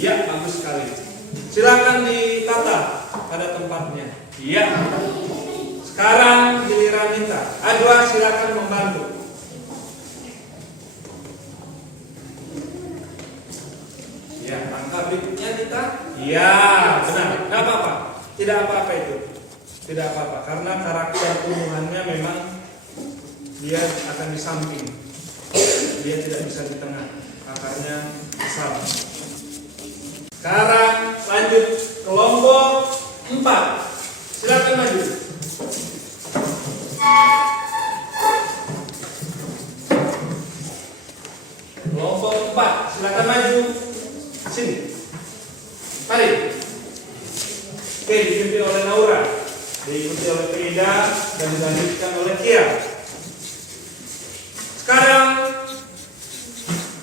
Iya, bagus sekali. Silakan ditata pada tempatnya. Iya. Sekarang giliran Nita. Adwa, silakan membantu. Ya, angka berikutnya Nita. Iya, benar. Tidak apa-apa. Tidak apa-apa itu. Tidak apa-apa. Karena karakter tumbuhannya memang dia akan di samping. Dia tidak bisa di tengah. Akarnya besar. Sekarang lanjut kelompok 4. Silakan maju. Kelompok 4, silakan maju. Sini. Mari. Oke, dipimpin oleh Naura, diikuti oleh Frida, dan dilanjutkan oleh Kia. Sekarang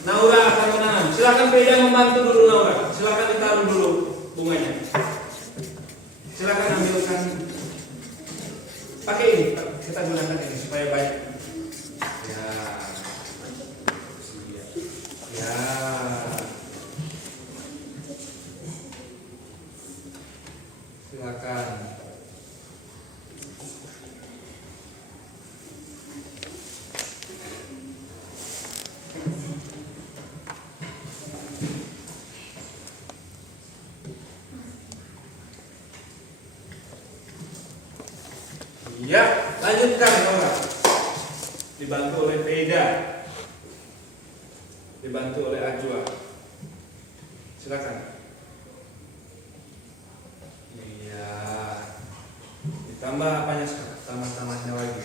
Naura akan menanam. Silakan Frida membantu dulu Naura. Silakan ditaruh dulu bunganya. Silakan ambilkan. Pakai ini, kita gunakan ini supaya baik. Ya. Ya. Silakan. Ya, lanjutkan Nora. Dibantu oleh Veda. Dibantu oleh Ajwa. Silakan. Iya. Ditambah apanya sekarang? Tambah-tambahnya lagi.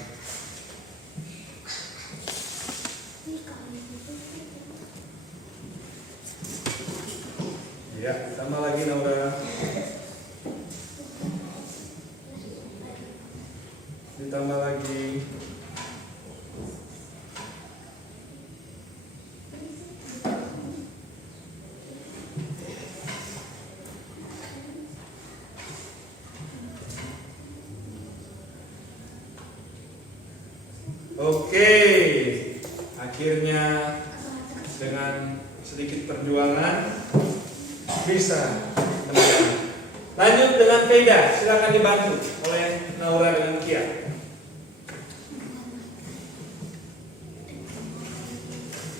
Ya, ditambah lagi Nora. Ditambah lagi. Oke, akhirnya dengan sedikit perjuangan bisa teman-teman. Lanjut dengan Veda, silakan dibantu oleh Naura dengan Kia.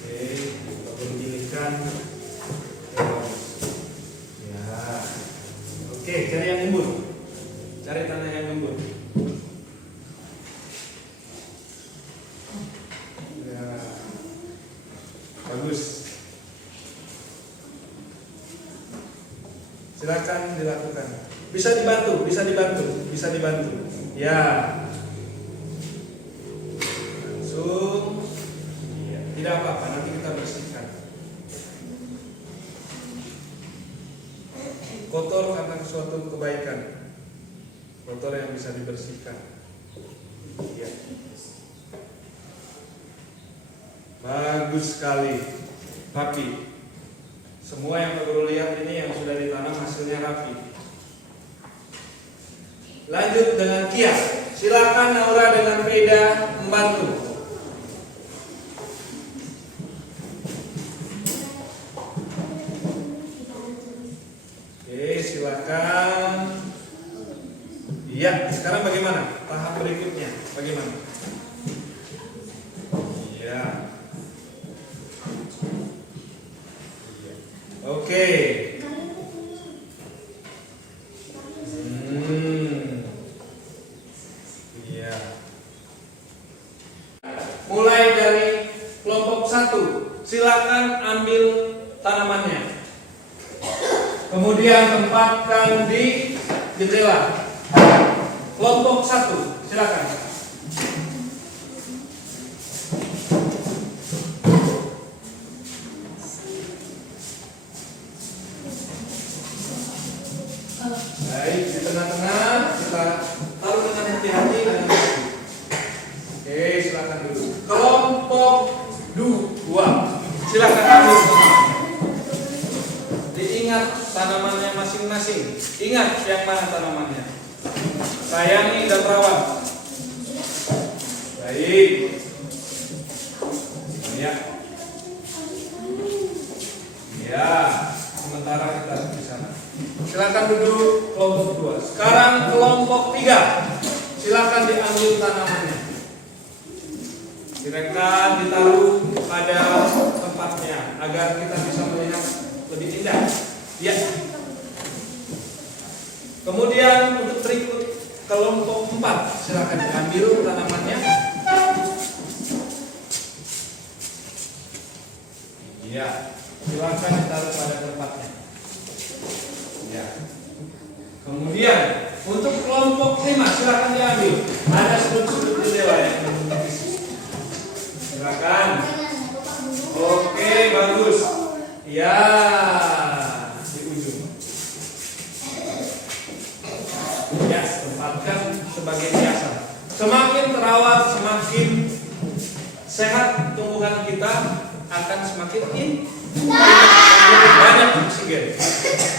Oke, kita berdirikan. Ya, oke, cari yang gembur, cari tanah yang gembur. Bagus. Silakan dilakukan. Bisa dibantu, bisa dibantu, bisa dibantu. Ya. Langsung. Ya. Tidak apa-apa, nanti kita bersihkan. Kotor karena suatu kebaikan. Kotor yang bisa dibersihkan. Ya. Bagus sekali, rapi. Semua yang Guru lihat ini yang sudah ditanam hasilnya rapi. Lanjut dengan Kia. Silakan Naura dengan Veda membantu. Oke, silakan. Iya, sekarang bagaimana? Tahap berikutnya bagaimana? Iya. Oke. Iya. Mulai dari kelompok 1, silakan ambil tanamannya. Kemudian tempatkan di jendela. Kelompok 1, silakan. Baik, di tengah-tengah kita taruh dengan hati-hati dan hati. Oke, silakan dulu. Kelompok 2, silakan ambil tanamannya. Diingat tanamannya masing-masing. Ingat yang mana tanamannya. Sayangi dan rawat. Baik. Ya. Ya. Sementara kita di sana. Silakan duduk kelompok 2. Sekarang kelompok 3. Silakan diambil tanamannya. Silakan ditaruh pada tempatnya agar kita bisa melihat lebih indah. Ya. Kemudian untuk berikut kelompok 4. Silakan diambil tanamannya. Ya. Silakan ditaruh pada tempatnya. Ya. Kemudian untuk kelompok 5 silakan diambil. Ada sudut-sudut jendela ya. Silakan. Oke, bagus. Ya, di ujung. Ya, tempatkan sebagai hiasan. Semakin terawat, semakin sehat tumbuhan kita akan semakin banyak oksigen.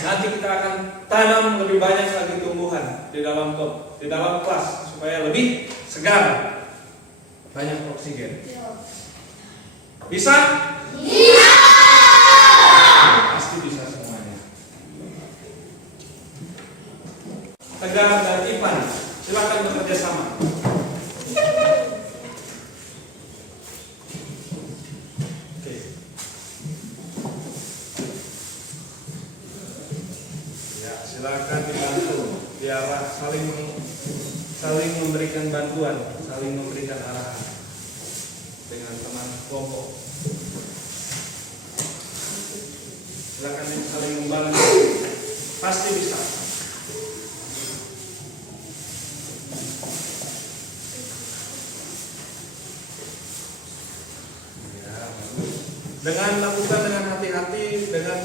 Nanti kita akan tanam lebih banyak lagi tumbuhan di dalam pot, di dalam kelas supaya lebih segar, banyak oksigen. Bisa? Pasti bisa semuanya. Tegar dan Ipan, silakan bekerja sama. Oke. Ya, silakan dibantu biar saling memberikan bantuan, saling memberikan arahan dengan teman kelompok. Silakan saling membantu, pasti bisa. Ya, bagus. Dengan lakukan dengan hati-hati, dengan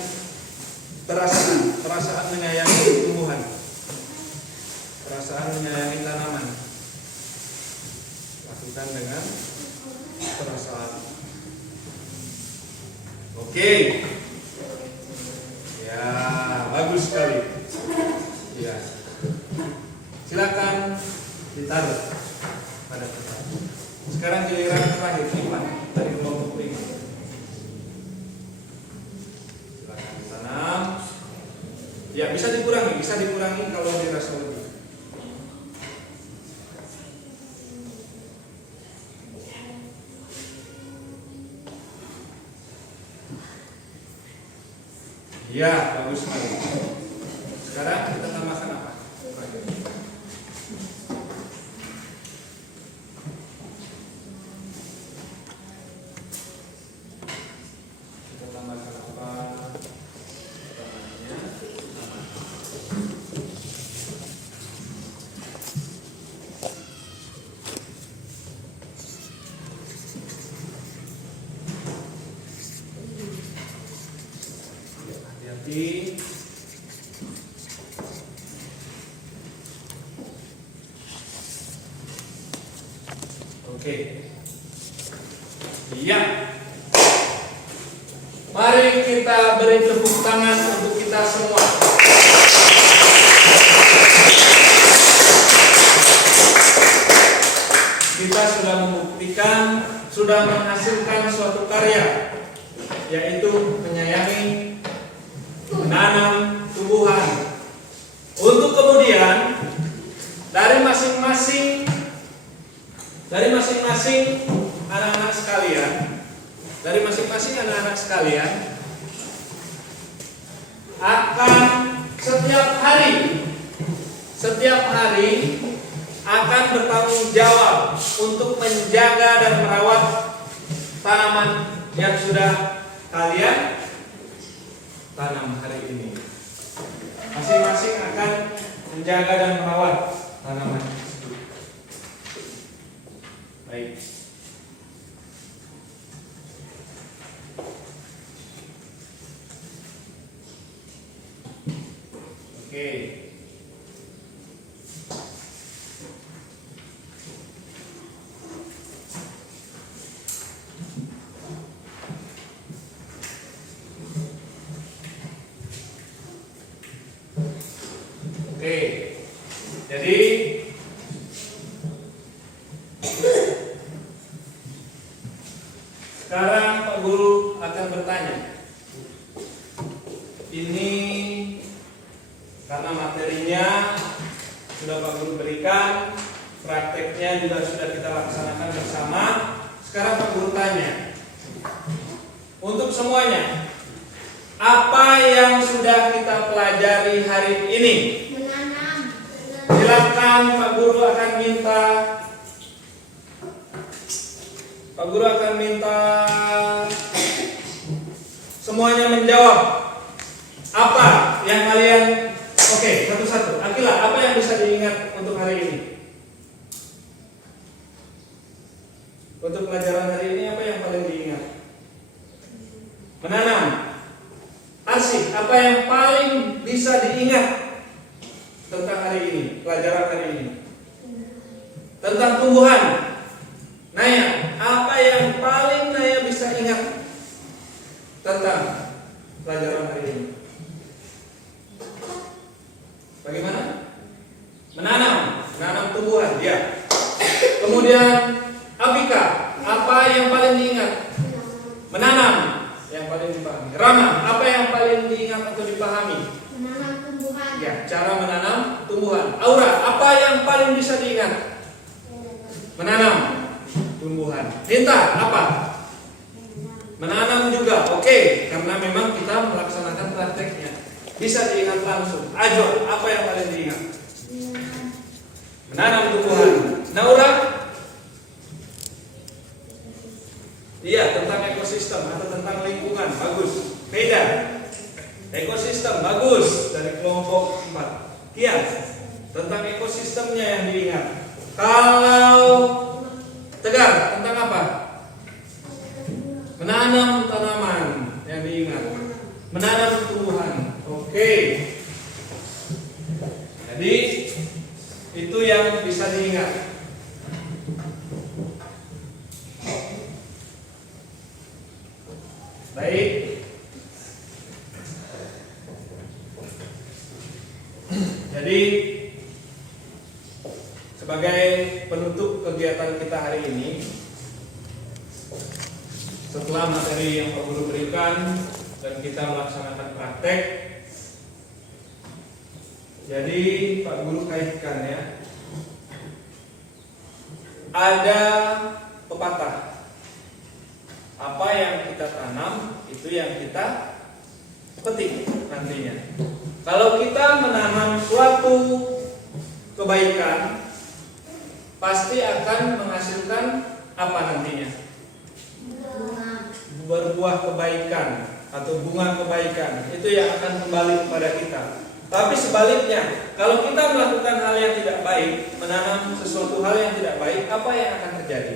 perasaan menyayangi tumbuhan, perasaan menyayangi tanaman. Lakukan dengan perasaan. Oke. Ya, bagus sekali. Ya. Silakan ditaruh pada tempat. Sekarang giliran terakhir Ipan dari kelompok ini. Silakan ditanam. Ya, bisa dikurangi kalau dirasa lebih. Ya, bagus sekali. Sekarang kita tambahkan apa? Kita tambahkan apa? Hati-hati. Oke. Iya. Mari kita beri tepuk tangan untuk kita semua. Kita sudah membuktikan, sudah menghasilkan suatu karya, yaitu menyayangi, menanam tumbuhan. Untuk kemudian dari masing-masing anak-anak sekalian, akan setiap hari akan bertanggung jawab untuk menjaga dan merawat tanaman yang sudah kalian tanam hari ini. Masing-masing akan menjaga dan merawat tanaman tersebut. Baik. Oke. Oke, jadi sekarang Pak Guru akan bertanya. Ini karena materinya sudah Pak Guru berikan, prakteknya juga sudah kita laksanakan bersama. Sekarang Pak Guru tanya, untuk semuanya, apa yang sudah kita pelajari hari ini? Silakan Pak Guru akan minta semuanya menjawab apa yang kalian. Oke, satu-satu. Akila, apa yang bisa diingat untuk hari ini? Untuk pelajaran hari ini apa yang paling diingat? Menanam. Arsy, apa yang paling bisa diingat tentang hari ini, pelajaran hari ini? Tentang tumbuhan. Naya, apa yang paling Naya bisa ingat tentang pelajaran hari ini? Bagaimana? Menanam tumbuhan, ya. Kemudian Abika, apa yang paling diingat? Menanam, yang paling dipahami. Rama, apa yang paling diingat atau dipahami? Menanam tumbuhan. Ya, cara menanam tumbuhan. Aura, apa yang paling bisa diingat? Menanam tumbuhan. Linta, apa? Menanam juga. Oke, karena memang kita melaksanakan prakteknya. Bisa diingat langsung. Ajo, apa yang paling diingat? Menanam tumbuhan. Naura? Iya, tentang ekosistem atau tentang lingkungan. Bagus. Beda. Ekosistem, bagus. Dari kelompok 4. Kian, tentang ekosistemnya yang diingat. Kalau Tegar, tentang apa? Menanam tanaman yang diingat. Menanam tumbuhan. Oke. Jadi itu yang bisa diingat. Baik. Jadi sebagai penutup kegiatan kita hari ini, setelah materi yang Pak Guru berikan dan kita melaksanakan praktek, jadi Pak Guru kaitkan ya, ada pepatah, apa yang kita tanam itu yang kita petik nantinya. Kalau kita menanam suatu kebaikan, pasti akan menghasilkan apa nantinya? Berbuah kebaikan atau bunga kebaikan. Itu yang akan kembali kepada kita. Tapi sebaliknya, kalau kita melakukan hal yang tidak baik, menanam sesuatu hal yang tidak baik, apa yang akan terjadi?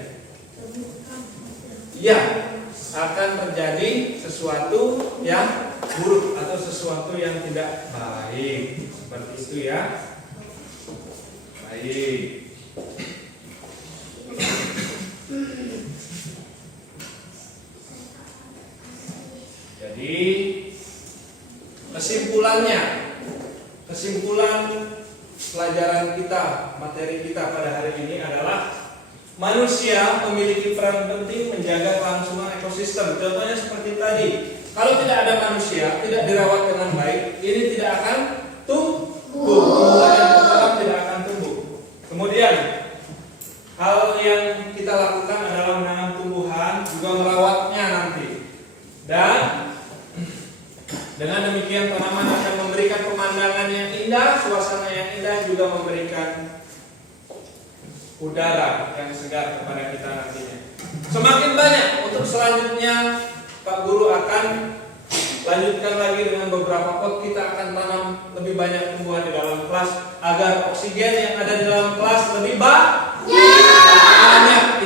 Ya, akan terjadi sesuatu yang buruk atau sesuatu yang tidak baik. Seperti itu ya. Baik. Jadi kesimpulan pelajaran kita, materi kita pada hari ini adalah manusia memiliki peran penting menjaga kelangsungan ekosistem. Contohnya seperti tadi, kalau tidak ada manusia, tidak dirawat dengan baik, ini tidak akan tumbuh. Tumbuhan yang tertanam tidak akan tumbuh. Kemudian hal yang kita lakukan adalah menanam tumbuhan, juga merawatnya nanti. Dan dengan demikian tanaman akan memberikan pemandangan yang indah, suasana yang indah, juga memberikan udara yang segar kepada kita nantinya. Semakin banyak, untuk selanjutnya Pak Guru akan lanjutkan lagi dengan beberapa pot. Kita akan tanam lebih banyak tumbuhan di dalam kelas agar oksigen yang ada di dalam kelas lebih banyak.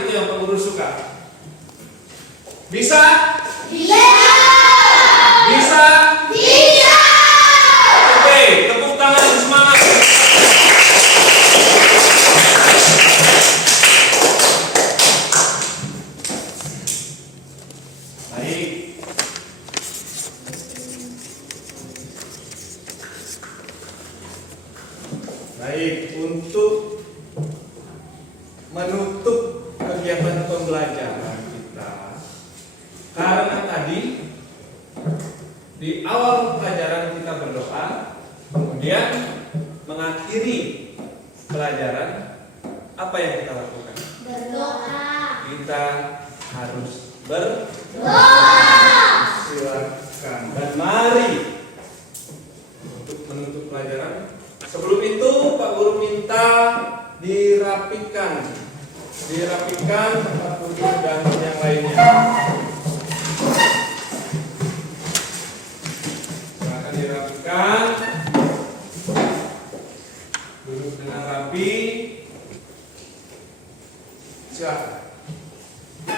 Itu yang Pak Guru suka. Bisa? Bisa. Bisa? Bisa. Oke, tepuk tangan dan semangat. Baik. Baik, untuk menutup kegiatan pembelajaran kita, karena tadi di awal pelajaran kita berdoa, kemudian mengakhiri pelajaran, apa yang kita lakukan? Berdoa. Kita harus berdoa. Silakan dan mari untuk menutup pelajaran. Sebelum itu Pak Guru minta dirapikan tempat duduk dan yang lainnya. Silakan dirapikan, duduk dengan rapi. Silakan.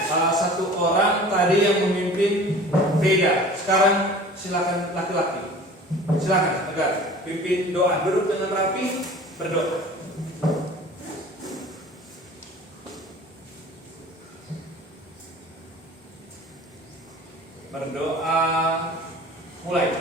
Salah satu orang tadi yang memimpin beda. Sekarang silakan laki-laki. Silakan Tegar, pimpin doa. Duduk dengan rapi, berdoa. Berdoa, mulai.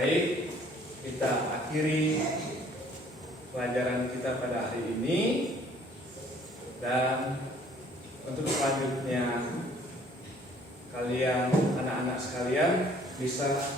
Baik, kita akhiri pelajaran kita pada hari ini, dan untuk selanjutnya kalian anak-anak sekalian bisa